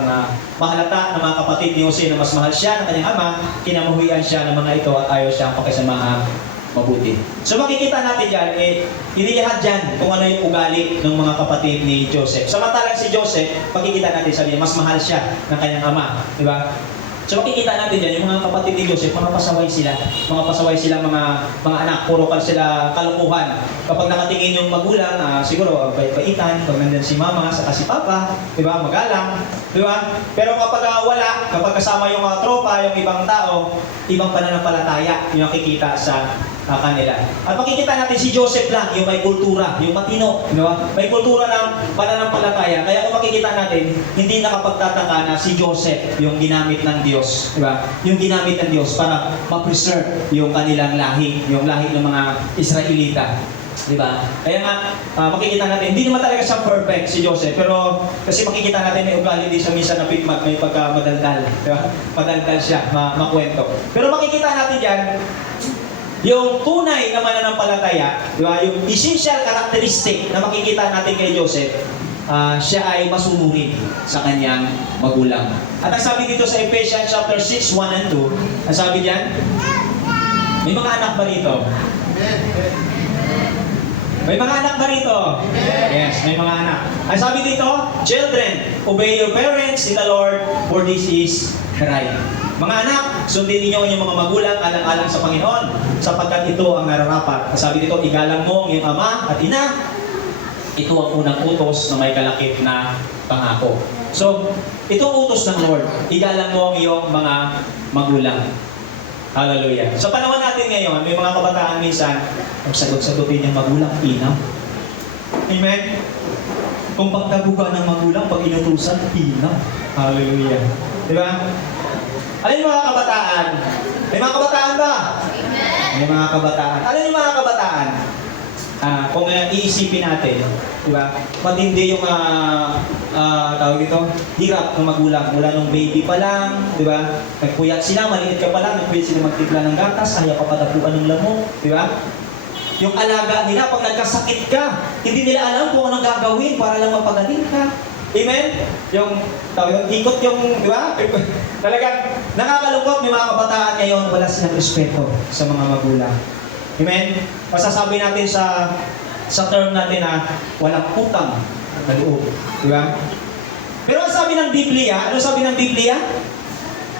mahalata ng mga kapatid ni Jose na mas mahal siya ng kanyang ama, kinamahuian siya ng mga ito at ayaw siyang pakisamahan mabuti. So makikita natin dyan, inilihad dyan kung ano yung ugali ng mga kapatid ni Joseph. Samantalang si Joseph, makikita natin sabi niya, mas mahal siya ng kanyang ama. Di ba? So makikita natin dyan, yung mga kapatid ni Joseph, mga pasaway sila. Mga pasaway sila, mga anak, puro sila kalukuhan. Kapag nakatingin yung magulang, siguro bait-baitan, pag nandyan si mama, saka si papa, di ba, magalang, di ba? Pero kapag wala, kapag kasama yung mga tropa, yung ibang tao, ibang pananampalataya yung nakikita sa kanila. At makikita natin si Joseph lang, yung may kultura, yung matino, di ba? May kultura ng pananampalataya. Kaya kung makikita natin, hindi nakapagtataka na si Joseph yung ginamit ng Diyos, di ba? Yung ginamit ng Diyos para ma-preserve yung kanilang lahi, yung lahi ng mga Israelita. Di ba? Kaya nga, makikita natin, hindi naman talaga siya perfect si Joseph, pero kasi makikita natin may ugali din siya minsan na bigmat, may pagkamadaldal. Di ba? Madaldal siya, makwento. Pero makikita natin dyan, yung tunay na mananampalataya, di ba? Yung essential characteristic na makikita natin kay Joseph, siya ay masunurin sa kanyang magulang. At ang sabi dito sa Ephesians chapter 6, 1 and 2, ang sabi diyan, may mga anak ba rito? May mga anak ba rito? Yes, may mga anak. Ang sabi dito, children, obey your parents in the Lord, for this is right. Mga anak, sundin ninyo ang inyong mga magulang alang-alang sa Panginoon, sapagkat ito ang nararapat. Ang sabi dito, igalang mo ang iyong ama at ina. Ito ang unang utos na may kalakip na pangako. So, itong utos ng Lord, igalang mo ang iyong mga magulang. Hallelujah. Sa panahon natin ngayon, may mga kabataan minsan, ang sagot-sagutin yung magulang, inaw. Amen? Kung pagtagugan ng magulang, pag inutusan, inaw. Hallelujah. Di ba? Ano yung mga kabataan? May mga kabataan ba? Amen. May mga kabataan. Ano yung mga kabataan? Kung iisipin natin, di ba? Matindi yung tawag ito, hirap ng magulang mula nung baby pa lang, di ba? Nagpuyat sila, maliit ka pa lang, nagpuyat sila magtipla ng gatas, ayaw ka patapuan ng lamok, di ba? Yung alaga nila, pag nagkasakit ka, hindi nila alam kung anong gagawin para lang mapagaling ka. Amen? Yung ikot yung, di ba? Talagang nakakalungkot, may mga kabataan ngayon, wala silang respeto sa mga magulang. Amen? Masasabi natin sa term natin na walang utang na loob. Di ba? Pero ang sabi ng Biblia, ano sabi ng Biblia?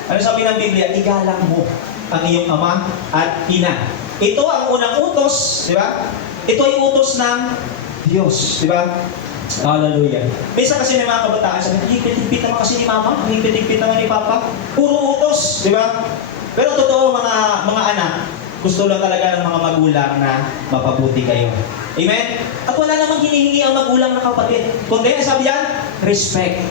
Ano sabi ng Biblia? Igalang mo ang iyong ama at ina. Ito ang unang utos, di ba? Ito ay utos ng Diyos, di ba? Hallelujah. Minsan kasi may mga kabataan sabi, higpit-higpit naman kasi ni mama, higpit-higpit naman ni papa. Puro utos, di ba? Pero totoo mga anak, gusto lang talaga ng mga magulang na mapabuti kayo. Amen? At wala namang hinihingi ang magulang ng kapatid. Kundi, sabi yan, respect.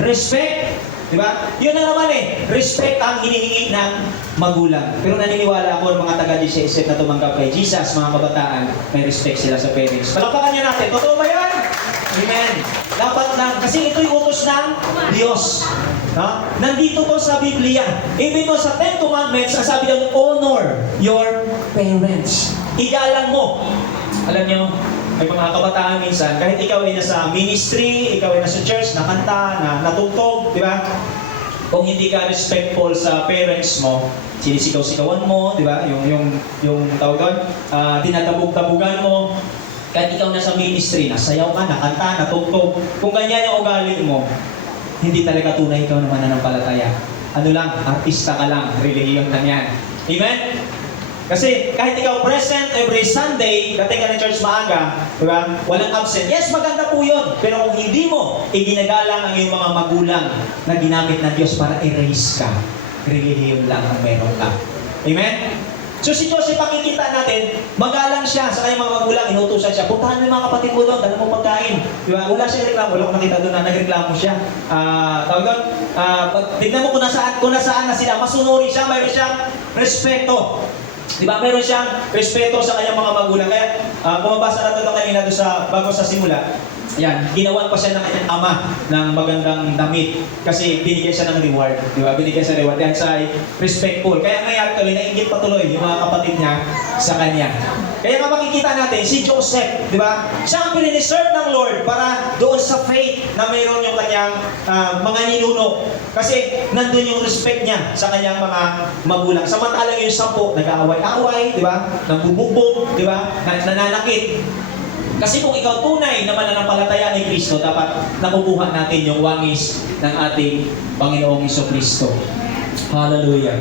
Respect. Di ba? Yun na naman respect ang hinihingi ng magulang. Pero naniniwala ako ng mga taga-GCSF na tumanggap kay Jesus, mga kabataan, may respect sila sa parents. Palakpakan niya natin. Totoo ba yan? Amen. Dapat lang, kasi ito yung utos ng Diyos. Ha? Nandito to sa Biblia. Even to sa 10 Commandments, ang sabi daw, honor your parents. Igalang mo. Alam niyo, may mga kabataan minsan, kahit ikaw ay nasa ministry, ikaw ay nasa church, nakanta, natugtog, di ba? Kung hindi ka respectful sa parents mo, sinisigaw-sigawan mo, di ba? Yung tawag doon, tinatabog-tabugan mo, kahit ikaw nasa ministry, nasayaw ka, nakanta, natugtog, kung ganyan yung ugali mo, hindi talaga tunay ikaw na mananampalataya. Ano lang, artista ka lang, religion lang yan. Amen? Kasi kahit ikaw present every Sunday, dating ka ng church maaga, diba? Walang absent. Yes, maganda po yun. Pero kung hindi mo, iginagalang ang iyong mga magulang na ginamit ng Diyos para erase ka, religion lang ang meron ka. Amen? So si Joseph, pakikita natin, magalang siya sa kanyang mga magulang, inutusan siya. Puntahan mo yung mga kapatid mo doon, dala mo pagkain. Diba? Wala siya reklamo. Wala ko nakita doon na nagreklamo siya. Tawag doon, tignan mo kung nasaan na sila. Masunuri siya, mayroon siyang respeto. Diba? Meron siyang respeto sa kanyang mga magulang. Kaya, bumabasa natin ito kanina doon bago sa simula. Yan, ginawan pa siya ng kanyang ama ng magandang damit. Kasi binigyan siya ng reward. Diba? Binigyan siya ng reward. Yan siya ay respectful. Kaya nangyari tuloy, nainggit pa tuloy yung mga kapatid niya sa kanya. Kaya nga makikita natin, si Joseph, di ba? Siya ang pinireserve ng Lord para doon sa faith na mayroon yung kanyang mga ninuno. Kasi nandun yung respect niya sa kanyang mga magulang. Samantalang yung 10, nag-aaway-away, di ba? Nagbubugbog, di ba? Nananakit. Kasi kung ikaw tunay na mananampalataya ni Kristo, dapat nakukuha natin yung wangis ng ating Panginoong Jesucristo. Hallelujah.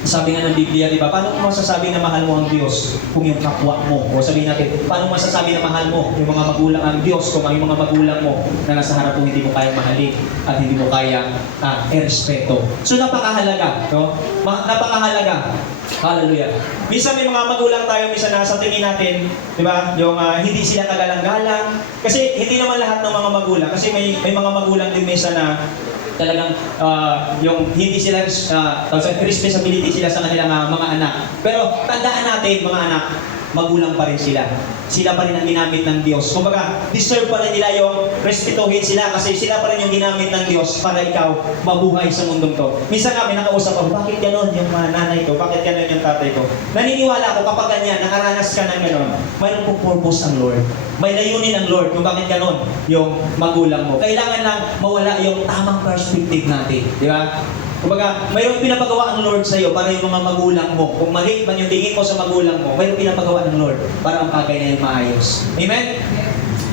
Sabi nga ng Biblia, di ba? Paano mo masasabi na mahal mo ang Diyos kung yung kapwa mo? O sabihin natin, paano mo masasabi na mahal mo yung mga magulang ang Diyos kung ang mga magulang mo na nasa harap mo hindi mo kaya mahalin at hindi mo kaya irespeto? So napakahalaga, no? Napakahalaga. Hallelujah. Minsan may mga magulang tayo, minsan na sa tingin natin, di ba? Yung hindi sila kagalang-galang. Kasi hindi naman lahat ng mga magulang. Kasi may mga magulang din minsan na talagang yung hindi sila responsibility sila sa kanilang mga anak. Pero tandaan natin mga anak, magulang pa rin sila. Sila pa rin ang ginamit ng Diyos. Kumbaga, deserve pa rin nila yung respetuhin sila kasi sila pa rin yung ginamit ng Diyos para ikaw mabuhay sa mundong to. Minsan kami nakausap ako, bakit gano'n yung nanay ko? Bakit gano'n yung tatay ko? Naniniwala ako kapag ganyan, nakaranas ka ng gano'n, mayroon pong purpose ang Lord. May layunin ang Lord kung bakit gano'n yung magulang mo. Kailangan lang mawala yung tamang perspective natin. Di ba? Kumbaga, mayroong pinapagawa ang Lord sa iyo para yung mga magulang mo. Kung mali man yung tingin mo sa magulang mo, mayroong pinapagawa ng Lord para ang bagay na yung maayos. Amen?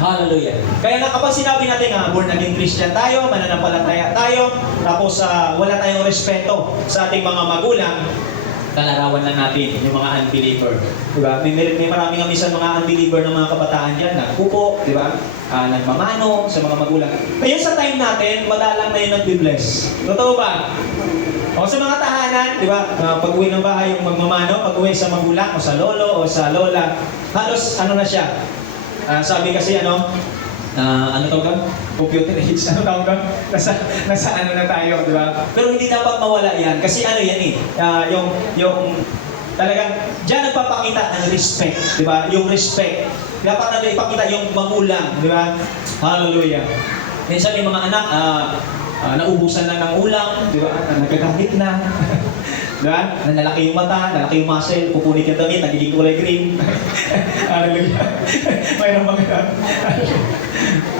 Hallelujah. Kaya na kapag sinabi natin born again Christian tayo, mananampalataya tayo, tapos wala tayong respeto sa ating mga magulang, kalarawan lang natin yung mga unbeliever. Diba? May marami nga minsan mga unbeliever ng mga kabataan dyan, nagpupo, diba? Nagmamano sa mga magulang. Ngayon sa time natin, madalang na yung nagbi-bless. Totoo ba? O sa mga tahanan, diba? Pag-uwi ng bahay yung magmamano, pag-uwi sa magulang o sa lolo o sa lola, halos ano na siya. Sabi kasi ano tawag? Computer age, ano tawag? Nasa ano na tayo, di ba? Pero hindi dapat mawala yan. Kasi ano yan yung talagang diyan nagpapakita ng respect, di ba? Yung respect. Dapat na ipakita yung magulang, di ba? Hallelujah. Minsan may mga anak, naubusan lang ng ulam, di ba? Nagkakahit na. Diba? Nalaki yung mata, nalaki yung muscle, pupunin yung damit, nagiging kulay green. Hallelujah. Mayroon mga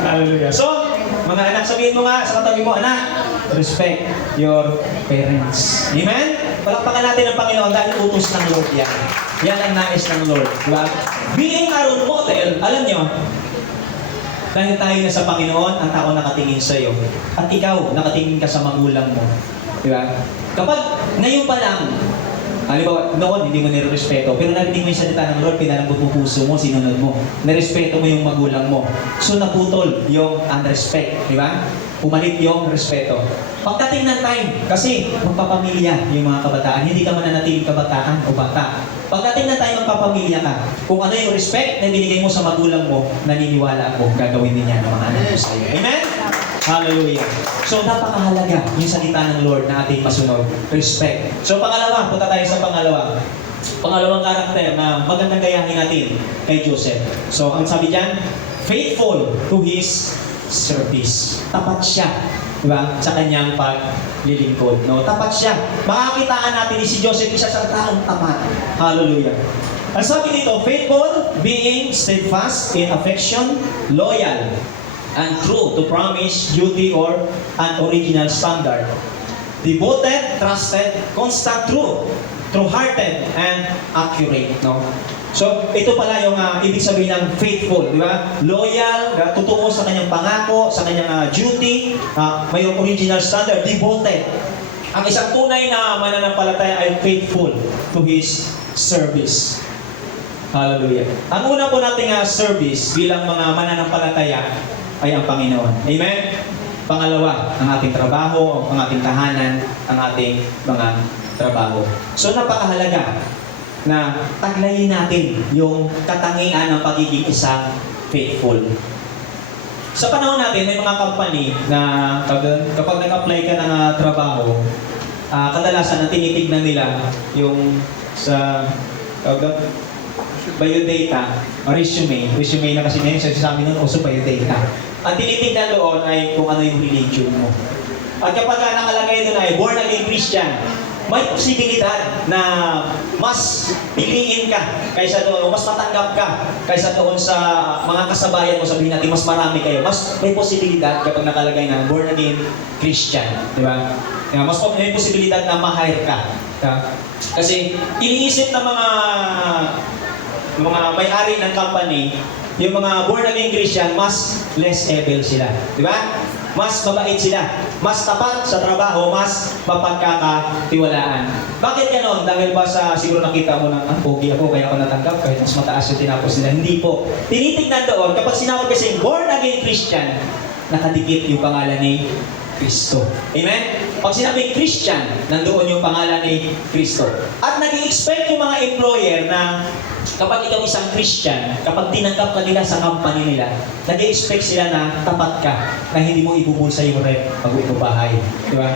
Hallelujah. So, mga anak, sabihin mo nga sa katabi mo, anak, respect your parents. Amen? Palakpakan natin ang Panginoon dahil utos ng Lord yan. Yan ang nais ng Lord. Diba? Being a role model, alam nyo, dahil tayo na sa Panginoon, ang tao nakatingin sa iyo. At ikaw, nakatingin ka sa magulang mo. Diba? Kapag ngayon pa lang, halimbawa, noon hindi mo nirespeto, pero narinig mo yung salita ng Lord, pinalambot mo puso mo, sinunod mo. Nirespeto mo yung magulang mo. So naputol yung unrespect, di ba? Pumalit yung respeto. Pagdating ng time, kasi magpapamilya yung mga kabataan, hindi ka mananatiling kabataan o bata. Pagdating ng time, magpapamilya ka. Kung ano yung respect na binigay mo sa magulang mo, naniniwala ako, gagawin din niya ng mga anak mo sa iyo. Amen? Hallelujah. So, napakahalaga yung salita ng Lord na ating masunod. Respect. So, pangalawa, punta tayo sa pangalawa. Pangalawang karakter na magandang gayahin natin kay Joseph. So, ang sabi diyan, faithful to his service. Tapat siya, di ba? Sa kanyang paglilingkod. No? Tapat siya. Makakitaan natin si Joseph, isa sa taong tapat. Hallelujah. Ang sabi dito, faithful, being steadfast in affection, loyal, and true to promise, duty, or an original standard. Devoted, trusted, constant, true-hearted, and accurate. No? So, ito pala yung ibig sabihin ng faithful, di ba? Loyal, tutungo sa kanyang pangako, sa kanyang duty, may original standard, devoted. Ang isang tunay na mananampalataya ay faithful to his service. Hallelujah. Ang una po nating service bilang mga mananampalataya ay ang Panginoon. Amen? Pangalawa, ang ating trabaho, ang ating tahanan, ang ating mga trabaho. So napakahalaga na taglayin natin yung katangian ng pagiging isang faithful. Sa panahon natin, may mga company na kapag nag-apply ka ng trabaho, kadalasan na tinitignan nila yung sa biodata, resume na kasi ngayon sa amin nun, also biodata. Ang tinitignan doon ay kung ano yung religion mo. At kapag nakalagay doon ay born again Christian, may posibilidad na mas piliin ka kaysa doon, o mas matanggap ka kaysa doon sa mga kasabayan mo, sabihin natin, mas marami kayo. Mas may posibilidad kapag nakalagay na born again Christian. Di ba? Mas may posibilidad na ma-hire ka. Kasi iniisip ng mga may-ari ng company, yung mga born again Christian, mas less evil sila. Di ba? Mas mabait sila. Mas tapat sa trabaho, mas mapagkakatiwalaan. Bakit ganon? Dahil ba sa siguro nakita mo na, pogi ako, kaya ako natanggap, kahit mas mataas yung tinapos nila. Hindi po. Tinitignan doon, kapag sinabi kasi born again Christian, nakadikit yung pangalan ni Kristo. Amen? Pag sinabing Christian, nandoon yung pangalan ni Kristo. At nag-i-expect yung mga employer na kapag ikaw isang Christian, kapag tinanggap ka nila sa company nila, nag-i-expect sila na tapat ka, na hindi mo ibubulsa yung rent pag uwi mo bahay. Di ba?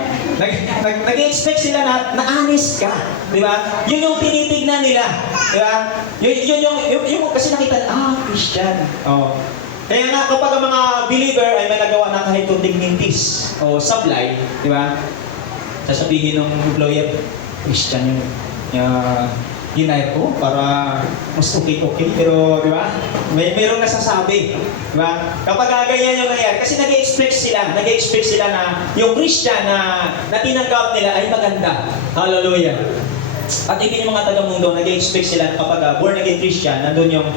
Nag-i-expect sila na honest ka. Di ba? Yun yung tinitignan nila. Di ba? Yun yung kasi nakita, Christian. Oh. Kaya nga kapag ang mga believer ay may nagawa ng kahit kunting mintis o sablay, di ba? Sasabihin ng employer, Christian yung ginayad ko para mas okay, pero di ba? Mayroong nasasabi, di ba? Kapag ganyan yung nangyayari, kasi nag-expect sila na yung Christian na tinanggap nila ay maganda. Hallelujah. At even yung mga taga-mundo, nag-expect sila kapag born again Christian, nandun yung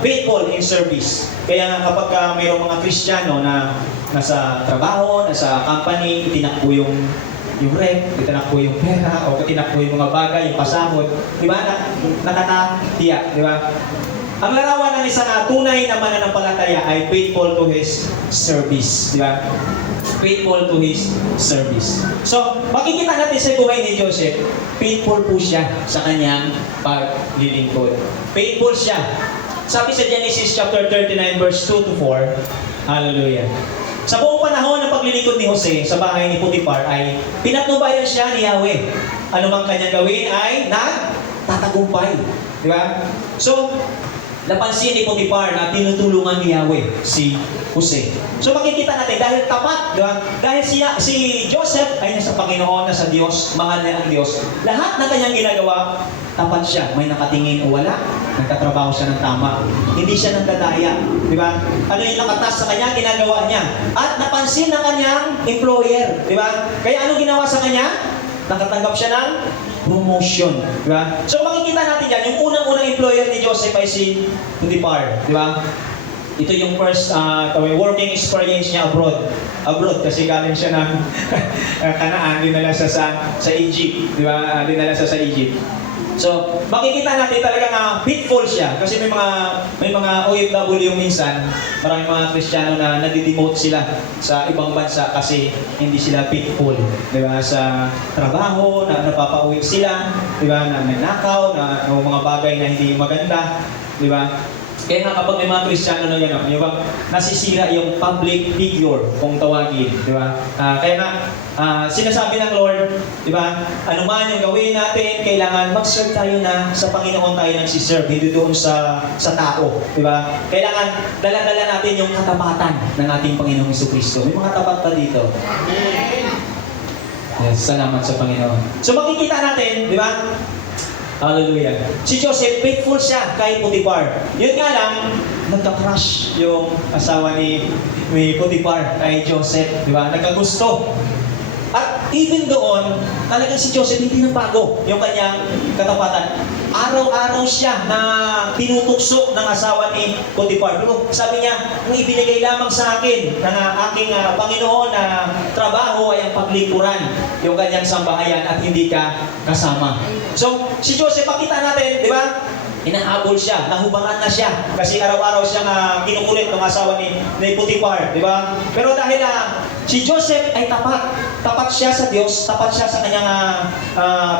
faithful in service. Kaya nga kapag mayroong mga Kristiyano na nasa trabaho, nasa company, itinakbo yung rent, itinakbo yung pera, o itinakbo yung mga bagay, yung pasahod, di ba? Nakakatiya, di ba? Ang larawan ng isang tunay na mananampalataya ay faithful to his service, di ba? Faithful to his service. So, makikita natin sa buhay ni Joseph, faithful po siya sa kanyang paglilingkod. Faithful siya. Sabi sa Genesis chapter 39 verse 2 to 4, hallelujah. Sa buong panahon ng paglilingkod ni Jose sa bahay ni Potiphar ay pinatnubayan siya ni Yahweh. Ano mang kanyang gawin ay nagtatagumpay. Di ba? So, napansin ni Potiphar na tinutulungan ni Yahweh si Jose. So makikita natin, dahil tapat, di ba? Dahil si Joseph ay nasa Panginoon, nasa Diyos, mahal na ang Diyos. Lahat na kanyang ginagawa, tapat siya. May nakatingin o wala, nagtatrabaho siya ng tama. Hindi siya nagdadaya. Di ba? Ano yung nakatas sa kanya, ginagawa niya. At napansin ng kanyang employer. Di ba? Kaya ano ginawa sa kanya? Nakatanggap siya ng promotion. Di ba? So makikita natin yan, yung unang-unang employer ni Joseph ay si Potiphar. Di ba? Ito yung first working experience niya abroad. Abroad kasi galing siya ng Kanaan, dinala siya sa Egypt. Di ba? Dinala siya sa Egypt. So, makikita natin talaga na faithful siya kasi may mga OFW minsan, maraming mga Kristiyano na nadidemote sila sa ibang bansa kasi hindi sila faithful, 'di ba? Sa trabaho, na napapauwi sila, 'di ba? Na nanakaw, na mga bagay na hindi maganda, 'di ba? Kaya nga kapag may mga Kristiyano na yan, di ba, nasisira yung public figure kung tawagin, di ba? Kaya nga, sinasabi ng Lord, di ba, ano man yung gawin natin, kailangan mag-serve tayo na sa Panginoon tayo nagsiserve, hindi doon sa tao, di ba? Kailangan dala-dala natin yung katapatan ng ating Panginoong Jesucristo. May mga tapat pa dito. Yes, salamat sa Panginoon. So makikita natin, di ba? Hallelujah. Si Joseph, faithful siya kay Potiphar. Yun nga lang, nagka-crush yung asawa ni Potiphar kay Joseph. Di ba? Nagkagusto. At even doon, talagang si Joseph hindi nabago yung kanyang katapatan. Araw-araw siya na tinutukso ng asawa ni Potiphar. Pero sabi niya, kung ibinigay lamang sa akin ng aking Panginoon na trabaho ay ang paglikuran yung kanyang sambahayan at hindi ka kasama. So, si Joseph, pakita natin, di ba? Inahabol siya, nahubaran na siya kasi araw-araw siyang kinukulit ng asawa ni Potiphar, di ba? Pero dahil si Joseph ay tapat siya sa Diyos, tapat siya sa kanyang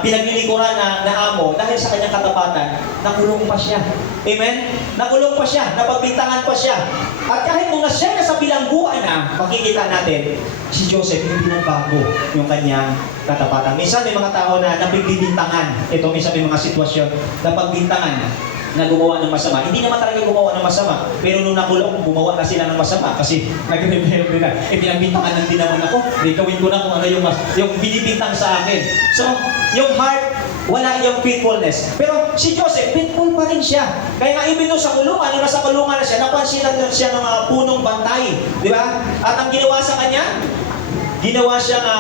pinaglilikuran na amo, dahil sa kanyang katapatan, nakulong pa siya. Amen? Nakulong pa siya, napagbintangan pa siya. At kahit nung siya nasa bilangguan na, makikita natin, si Joseph hindi na bago yung kanyang katapatan. Minsan may mga tao na napagbibintangan. Ito, minsan may mga sitwasyon, napagbintangan. na gumawa ng masama. Hindi naman talaga gumawa ng masama. Pero nung nakulong, gumawa na sila ng masama kasi nag-rebelde na. Eh, pinabintangan din naman ako. Gawin ko na kung ano yung binibintang sa akin. So, yung heart, wala yung faithfulness. Pero si Joseph, faithful pa rin siya. Kaya nga, even sa kulungan, nung nasa kulungan na siya, napansinan na siya ng mga punong bantay. Di ba? At ang ginawa sa kanya, ginawa siyang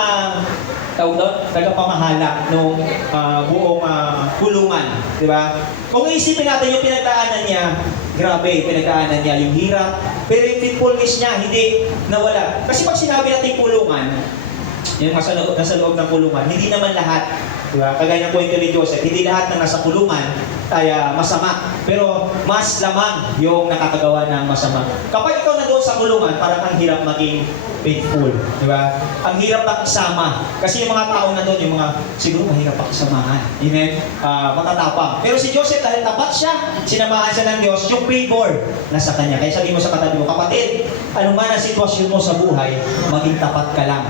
tagapamahala ng buong kulungan. Di ba? Kung isipin natin yung pinagdaanan niya, grabe, pinagdaanan niya yung hirap. Pero yung faithfulness niya, hindi nawala. Kasi pag sinabi natin kulungan, yung nasa loob ng kulungan, hindi naman lahat, diba? Kagaya ng kwento ni Joseph, hindi lahat ng nasa kulungan ay masama. Pero mas lamang yung nakakagawa ng masama. Kapag ikaw na doon sa kulungan, parang ang hirap maging faithful. Diba? Ang hirap pakisama. Kasi yung mga tao na doon, yung mga siguro mahirap pakisamahan. Amen? Matatapang. Pero si Joseph, dahil tapat siya, sinamahan siya ng Diyos, yung favor nasa kanya. Kaya sabi mo sa katabi mo, kapatid, ano man ang sitwasyon mo sa buhay, maging tapat ka lang.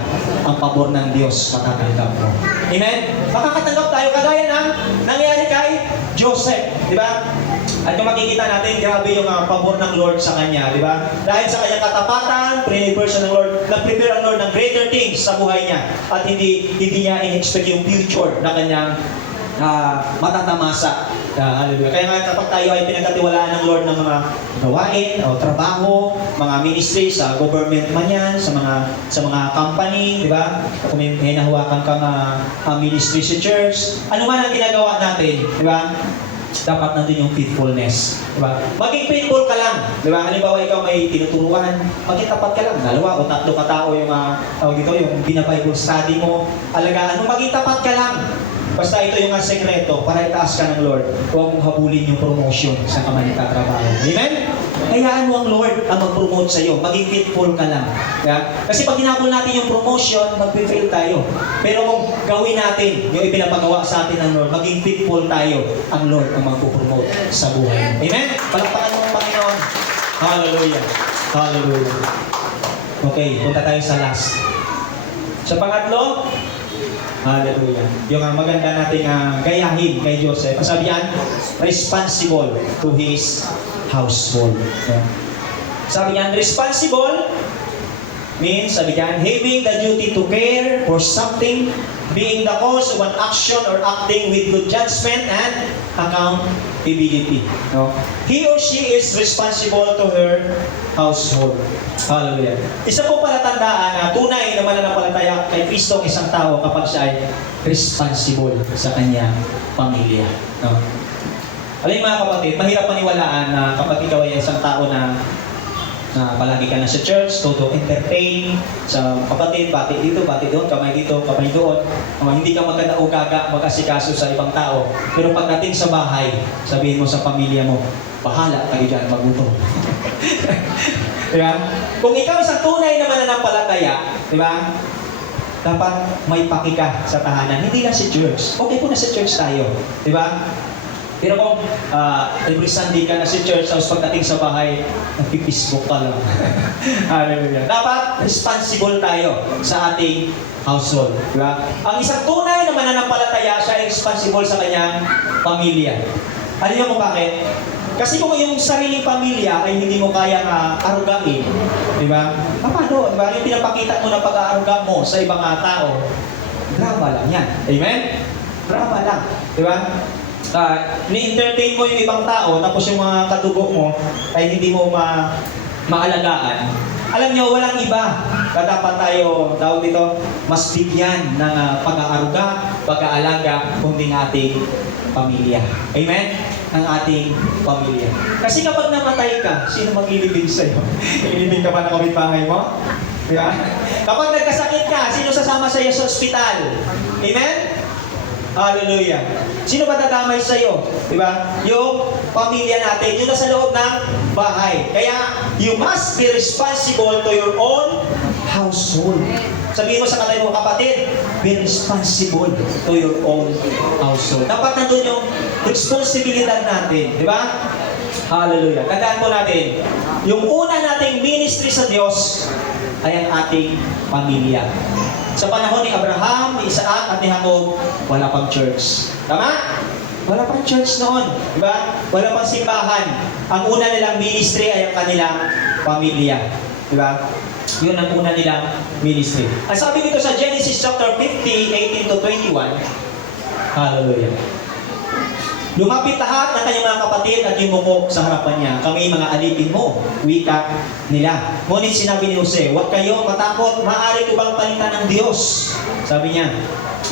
Ang pabor ng Diyos, matatanggap mo. Amen? Makakatanggap tayo kagaya ng nangyari kay Joseph. Di ba? At kung makikita natin, grabe yung pabor ng Lord sa kanya. Di ba? Dahil sa kanyang katapatan, pre-person ng Lord, nag-prepare ang Lord ng greater things sa buhay niya. At hindi niya in-expect yung future na kanyang matatamasa. Hallelujah. Kaya nga kapag tayo ay pinagkatiwalaan ng Lord ng mga gawain o trabaho, mga ministry sa government man yan, sa mga company, di ba? Kung may nahawakan kang ministry sa church, ano man ang ginagawa natin, di ba? Dapat nandun yung faithfulness. Diba? Maging faithful ka lang. Diba? Halimbawa ikaw may tinuturuan, maging tapat ka lang. 2 o 3 katao yung yung bina-Bible study mo. Alagaan mo, maging tapat ka lang. Basta ito yung sekreto para itaas ka ng Lord. Huwag mong habulin yung promotion sa ka man nagtatrabaho. Amen? Hayaan mo ang Lord ang mag-promote sa iyo. Maging faithful ka lang. Yeah? Kasi pag hinabol natin yung promotion, mag-fail tayo. Pero kung gawin natin yung ipinapagawa sa atin ng Lord, maging faithful tayo, ang Lord ang mag-promote sa buhay. Amen? Palakpakan mo ang Panginoon. Hallelujah. Hallelujah. Okay, punta tayo sa last. Sa pangatlo, hallelujah. Yung maganda nating gayahin kay Joseph. Sabi yan, responsible to his household. Yeah. Sabi yan, responsible means, sabi yan, having the duty to care for something, being the cause of an action or acting with good judgment and accountability. No? He or she is responsible to her household. Hallelujah. Isa po palatandaan na tunay na mananampalataya kay Kristo ang isang tao kapag siya ay responsible sa kanyang pamilya. No? Alam mga kapatid, mahirap paniwalaan na kapag ikaw ay isang tao na palagi ka na sa church, todo entertain sa kapatid, bati dito, bati doon, kamay dito, kamay doon. Hindi ka magkadaugaga, mag-asikaso sa ibang tao. Pero pagdating sa bahay, sabihin mo sa pamilya mo, bahala kayo dyan, magutom. Diba? Kung ikaw isang tunay na mananampalataya, diba? Dapat may paki ka sa tahanan. Hindi lang sa church. Okay po na sa church tayo. Diba? Pero kung every Sunday ka na sa church, tapos pagdating sa bahay, nagpipisbook ka lang. Hallelujah. Dapat responsible tayo sa ating household. Diba? Ang isang tunay na mananampalataya, siya ay responsible sa kanyang pamilya. Alam niyo kung bakit? Kasi kung yung sariling pamilya ay hindi mo kayang arugain, di ba? Paano? Diba? Yung pinapakita mo na pag-aaruga mo sa ibang tao, drama lang yan. Amen? Drama lang. Di ba? Ni-entertain mo yung ibang tao, tapos yung mga katubo mo ay hindi mo maalagaan. Alam nyo, walang iba. Dapat tayo, tawag dito, mas bigyan ng pag-aaruga, pag-aalaga, kundi ng ating pamilya. Amen? Ang ating pamilya. Kasi kapag namatay ka, sino maglilibing sa'yo? Ilibing ka ba ng kapitbahay mo? Diba? Kapag nagkasakit ka, sino sasama sa'yo sa ospital? Amen? Hallelujah. Sino ba dadamay sa'yo? Diba? Yung pamilya natin, yung nasa loob ng bahay. Kaya, you must be responsible to your own household. Sabihin mo sa katabi mo, kapatid, be responsible to your own household. Dapat nandun yung responsibilidad natin. Di ba? Hallelujah. Tandaan po natin, yung una nating ministry sa Diyos ay ang ating pamilya. Sa panahon ni Abraham, ni Isaac, at ni Jacob, wala pang church. Tama? Wala pang church noon, di ba? Wala pang simbahan. Ang una nilang ministry ay ang kanilang pamilya, di ba? Yun ang una nilang ministry. Ang sabi dito sa Genesis chapter 50, 18 to 21, hallelujah. Lumapit lahat ng kanyang mga kapatid at yumuko sa harapan niya. Kami mga alipin mo, wika nila. Ngunit sinabi ni Jose, huwag kayo matakot, maaari ko bang palitan ng Diyos? Sabi niya,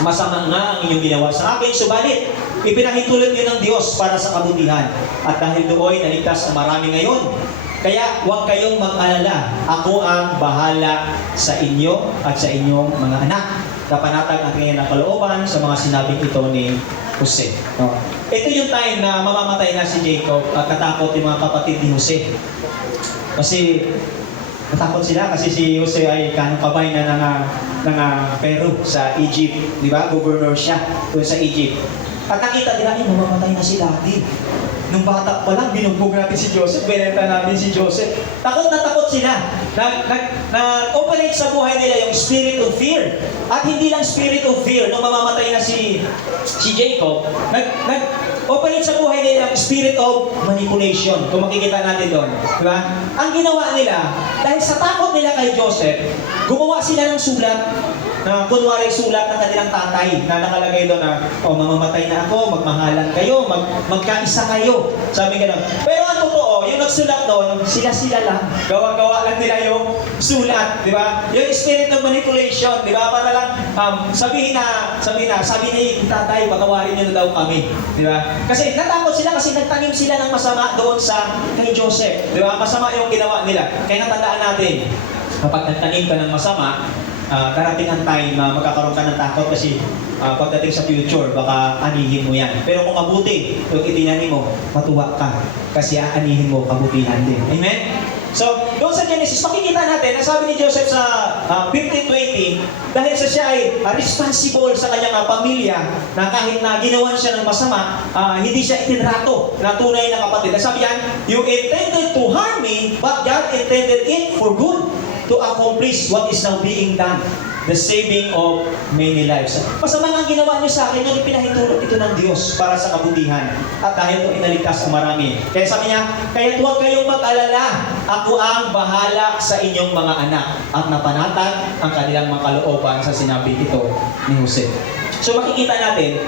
masama nga ang inyong ginawa sa akin, subalit ipinahintulot niyo ng Diyos para sa kabutihan. At dahil doon, naligtas ang marami ngayon. Kaya huwag kayong mag-alala, ako ang bahala sa inyo at sa inyong mga anak. Kapanatag ang kanyang kalooban sa mga sinabing ito ni Jose. No? Ito yung time na mamamatay na si Jacob at natakot yung mga kapatid ni Jose. Kasi natakot sila kasi si Jose ay kanukabay na ng Peru sa Egypt. Di ba? Governor siya doon sa Egypt. At nakita nila, mamamatay na si daddy. Nung bata pa lang, binugbog natin si Joseph, binenta natin si Joseph. Takot na takot sila. Nag-operate sa buhay nila yung spirit of fear. At hindi lang spirit of fear, nung mamamatay na si Jacob, nag-operate sa buhay nila yung spirit of manipulation. Kung makikita natin doon. Diba? Ang ginawa nila, dahil sa takot nila kay Joseph, gumawa sila ng sulat na kunwari sulat ng kanilang tatay na nakalagay doon na, mamamatay na ako, magmahalan kayo, magkaisa kayo. Sabi gano'n. Pero ang totoo, yung nagsulat doon, sila-sila lang. Gawa-gawa lang nila yung sulat, di ba? Yung spirit of manipulation, di ba? Para lang, sabi ni tatay, patawarin niyo na daw kami. Di ba? Kasi natakot sila kasi nagtanim sila ng masama doon sa kay Joseph. Di ba? Masama yung ginawa nila. Kaya natandaan natin, kapag nagtanim ka ng masama, darating ang time na magkakaroon ka ng takot kasi pagdating sa future, baka anihin mo yan. Pero kung mabuti, kung itinanim mo, matuwa ka kasi aanihin mo kabutihan din. Amen? So, doon sa Genesis, makikita natin, ang sabi ni Joseph sa 15:20, dahil siya ay responsible sa kanyang pamilya, na kahit na ginawan siya ng masama, hindi siya itinrato na tunay na kapatid. Ang sabi yan, you intended to harm me, but God intended it for good, to accomplish what is now being done, the saving of many lives. Masama ang ginawa niyo sa akin, yung pinahintulot ito ng Diyos para sa kabutihan. At dahil ito inaligtas ang marami. Kaya sabi niya, kaya huwag kayong mag-alala, ako ang bahala sa inyong mga anak. At napanatag ang kanilang mga kalooban sa sinabi ito ni Jose. So makikita natin,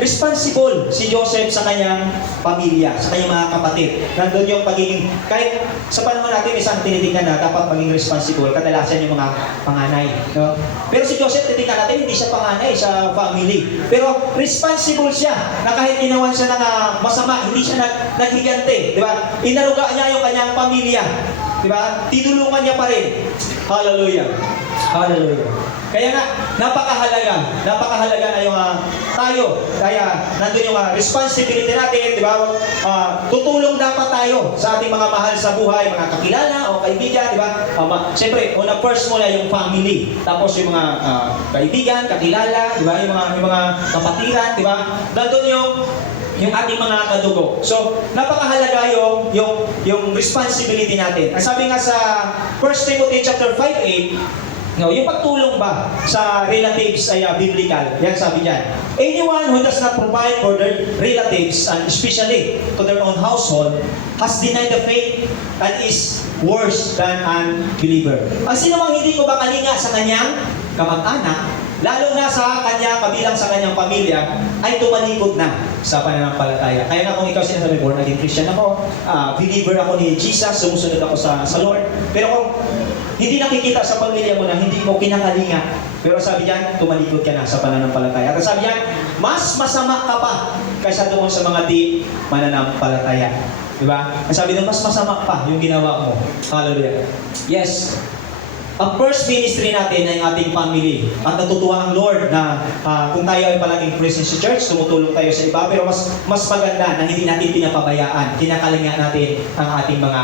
responsible si Joseph sa kanyang pamilya, sa kanyang mga kapatid. Nandun yung pagiging, kahit sa panahon natin, isang tinitingnan na dapat maging responsible, kadalasan yung mga panganay. No? Pero si Joseph, tinitingnan natin, hindi siya panganay sa family. Pero responsible siya, na kahit ginawan siya ng masama, hindi siya naghigante. Di ba? Inaruga niya yung kanyang pamilya. Di ba? Tinulungan niya pa rin. Hallelujah. Hallelujah. Kaya nga, napakahalaga na yung tayo. Kaya, nandun yung responsibility natin, di ba? Tutulong dapat tayo sa ating mga mahal sa buhay, mga kakilala o kaibigan, di ba? Siyempre, first muna yung family. Tapos yung mga kaibigan, kakilala, di ba? Yung mga kapatiran, di ba? Nandun yung ating mga kadugo. So, napakahalaga yung responsibility natin. Ang sabi nga sa 1 Timothy chapter 5:8, yung pagtulong ba sa relatives ay biblical. Yan sabi niyan. Anyone who does not provide for their relatives, and especially to their own household, has denied the faith and is worse than unbeliever. Ang sino mang hindi ko bakalinga sa kanyang kamag-anak, lalo na sa kanya, kabilang sa kanyang pamilya, ay tumalikod na sa pananampalataya. Kaya nga kung ikaw sinasabi, born again Christian ako, believer ako ni Jesus, sumusunod ako sa Lord. Pero kung hindi nakikita sa pamilya mo na hindi mo kinakalinga, pero sabi niyan, tumalikod ka na sa pananampalataya. At sabi niyan, mas masama ka pa kaysa doon sa mga di mananampalataya. Diba? Ang sabi niyan, mas masama pa yung ginawa mo. Hallelujah. Yes. Ang first ministry natin ay ating family. At natutuwa ang Lord na kung tayo ay palaging present sa church, tumutulong tayo sa iba, pero mas maganda na hindi natin pinapabayaan. Kinakalinga natin ang ating mga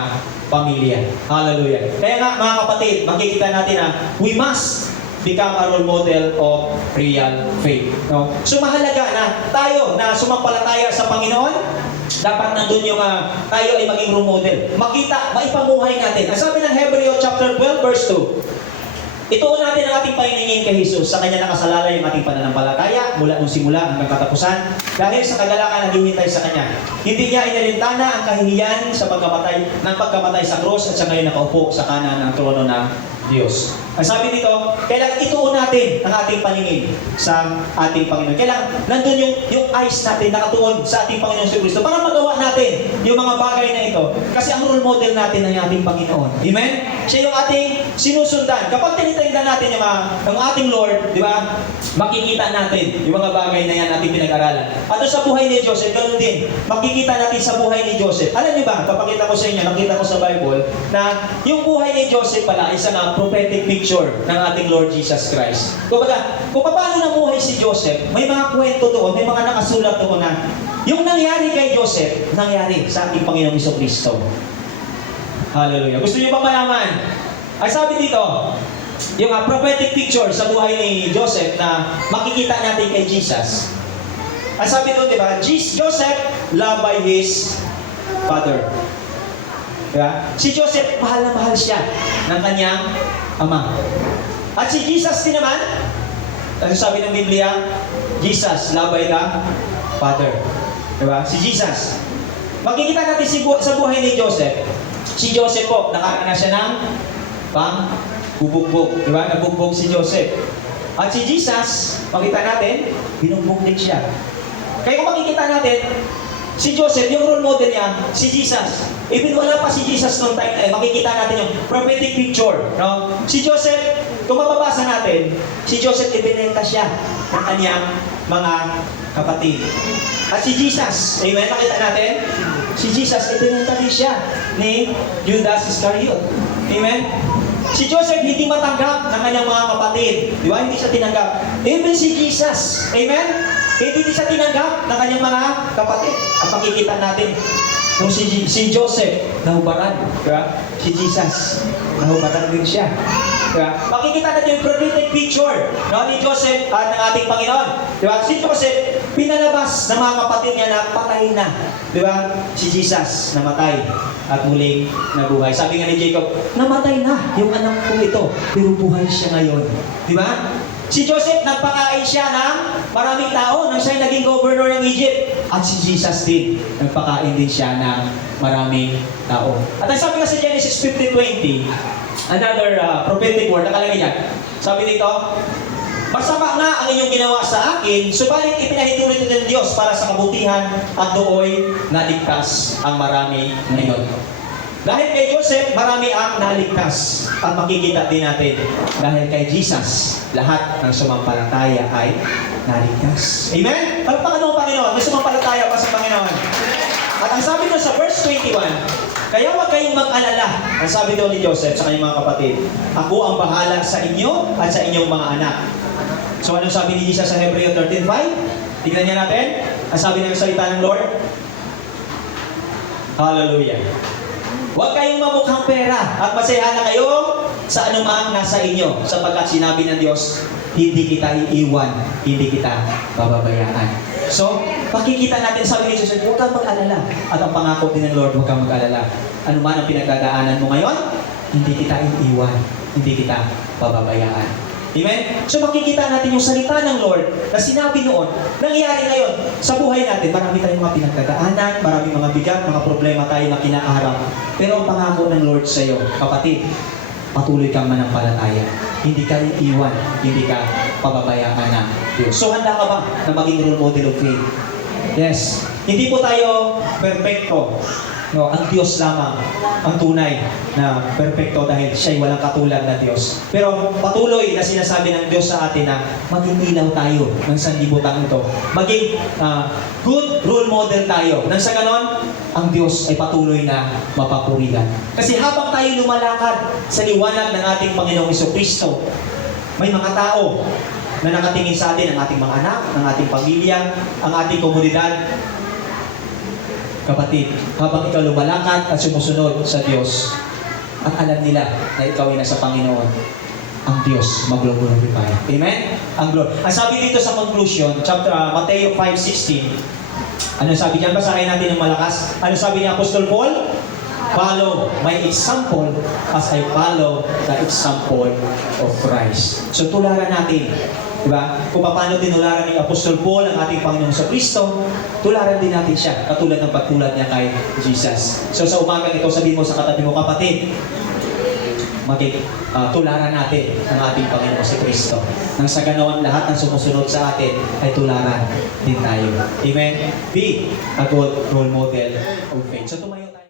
pamilya. Hallelujah. Kaya nga mga kapatid, makikita natin na we must become a role model of real faith. No? So mahalaga na tayo na sumampalataya sa Panginoon, dapat nandun yung tayo ay maging role model. Makita, maipamuhay natin. Ang sabi ng Hebreo chapter 12 verse 2, Ituon natin ang ating paningin kay Jesus. Sa Kanya nakasalalay ang ating pananampalataya mula nung simula hanggang katapusan dahil sa kagalakan na hinihintay sa Kanya. Hindi niya inalintana ang kahihiyan sa pagkamatay sa krus at sa ngayon nakaupo sa kanan ng trono ng Diyos. Ang sabi dito, kailangan ituon natin ang ating paningin sa ating Panginoon. Kailangan nandun yung eyes natin nakatuon sa ating Panginoon si Kristo para magawa natin yung mga bagay na ito. Kasi ang role model natin ay ating Panginoon. Amen? Siya yung ating sinusundan. Kapag tinitingnan natin yung ating Lord, di ba? Makikita natin yung mga bagay na yan ating pinag-aralan. At sa buhay ni Joseph, ganoon din. Makikita natin sa buhay ni Joseph. Alam niyo ba, papakita ko sa inyo, nakita ko sa Bible, na yung buhay ni Joseph pala ay isang prophetic picture ng ating Lord Jesus Christ. Kumbaga, kung paano namuhay si Joseph, may mga kwento doon, may mga nakasulat doon na yung nangyari kay Joseph, nangyari sa ating Panginoong Kristo. Hallelujah. Gusto niyo bang malaman? Ay sabi dito, yung prophetic picture sa buhay ni Joseph na makikita natin kay Jesus. Ay sabi doon, di ba? Joseph loved by his father. Diba? Si Joseph, mahal na mahal siya ng kanyang ama. At si Jesus din naman, ano sabi ng Biblia? Jesus, loved by the Father. Diba? Si Jesus. Makikita natin sa buhay ni Joseph. Si Joseph po, nakaranas siya ng bubugbog. Diba? Nabugbog si Joseph. At si Jesus, makita natin, binugbog din siya. Kaya kung makikita natin, si Joseph, yung role model niya, si Jesus. Even wala pa si Jesus noong time na makikita natin yung prophetic picture. No? Si Joseph, kung mababasa natin, si Joseph ibinenta siya ng kanyang mga kapatid. At si Jesus, amen, nakita natin, si Jesus ibinenta din siya ni Judas Iscariot. Amen? Si Joseph hindi matanggap ng kanyang mga kapatid. Di ba? Hindi siya tinanggap. Even si Jesus, amen? Hindi siya tinanggap ng kanyang mga kapatid. At makikita natin kung si Joseph nahubaran. Diba? Si Jesus nahubaran din siya. Diba? Makikita natin yung prophetic picture, no, ni Joseph at ng ating Panginoon. Diba? Si Joseph pinalabas ng mga kapatid niya na patay na. Diba? Si Jesus namatay at muling nabuhay. Sabi nga ni Jacob, namatay na yung anak ko ito, pero buhay siya ngayon. Diba? Si Joseph, nagpakain siya ng maraming tao nang siya'y naging governor ng Egypt. At si Jesus din, nagpakain din siya ng maraming tao. At ang sabi nga sa Genesis 50:20, another prophetic word, nakalagay niya. Sabi dito, masama nga ang inyong ginawa sa akin, subalit ipinahintulot ito ng Diyos para sa kabutihan at dooy naligtas ang marami ngayon. Dahil kay Joseph, marami ang naligtas. At makikita din natin, dahil kay Jesus, lahat ng sumampalataya ay naligtas. Amen? Palpakan mo, Panginoon. May sumampalataya pa sa Panginoon. At ang sabi doon sa verse 21, kaya huwag kayong mag-alala. Ang sabi doon ni Joseph sa kanyang mga kapatid, ako ang bahala sa inyo at sa inyong mga anak. So anong sabi ni Jesus sa Hebreo 13:5? Tignan niya natin. Ang sabi ng salita ng Lord. Hallelujah. Huwag kayong mamukhang pera at masaya na kayo sa anumang nasa inyo sapagkat sinabi ng Diyos, hindi kita iiwan, hindi kita bababayaan. So, pakikita natin sabi ni Jesus, huwag kang mag-alala. At ang pangako din ng Lord, huwag kang mag-alala. Ano man ang pinagdadaanan mo ngayon, hindi kita iiwan, hindi kita bababayaan. Amen? So makikita natin yung salita ng Lord na sinabi noon, nangyayari ngayon sa buhay natin. Marami tayong mga pinagdadaanan, maraming mga bigat, mga problema tayo na kinaharap. Pero ang pangako ng Lord sa iyo, kapatid, patuloy kang manampalataya. Hindi ka iiwan, hindi ka pababayaan ng Diyos. So handa ka ba na maging role model of faith? Yes. Hindi po tayo perfecto. No, ang Diyos lamang ang tunay na perfecto dahil siya'y walang katulad na Diyos. Pero patuloy na sinasabi ng Diyos sa atin na maging ilaw tayo ng sanlibutan ito. Maging good role model tayo. Nang sa ganon, ang Diyos ay patuloy na mapapurihan. Kasi habang tayo lumalakad sa liwanag ng ating Panginoong Jesucristo, may mga tao na nakatingin sa atin, ang ating mga anak, ang ating pamilya, ang ating komunidad. Kapatid, habang ikaw lumalakad at sumusunod sa Diyos, at alam nila na ikaw ay nasa Panginoon, ang Diyos mag-glorify. Amen? Ang sabi dito sa conclusion, Mateo 5:16, ano sabi diyan? Basahin natin ng malakas. Ano sabi ni Apostol Paul? follow my example as I follow the example of Christ. So tularan natin, di ba? Kung paano tinularan ni Apostol Paul ang ating Panginoon sa Kristo, tularan din natin siya, katulad ng pagtulad niya kay Jesus. So sa umaga ito, sabihin mo sa katabi mo, kapatid, tularan natin ang ating Panginoon sa Kristo. Nang sa ganoon, lahat ng sumusunod sa atin ay tularan din tayo. Amen? Be a good role model of faith. So tumayo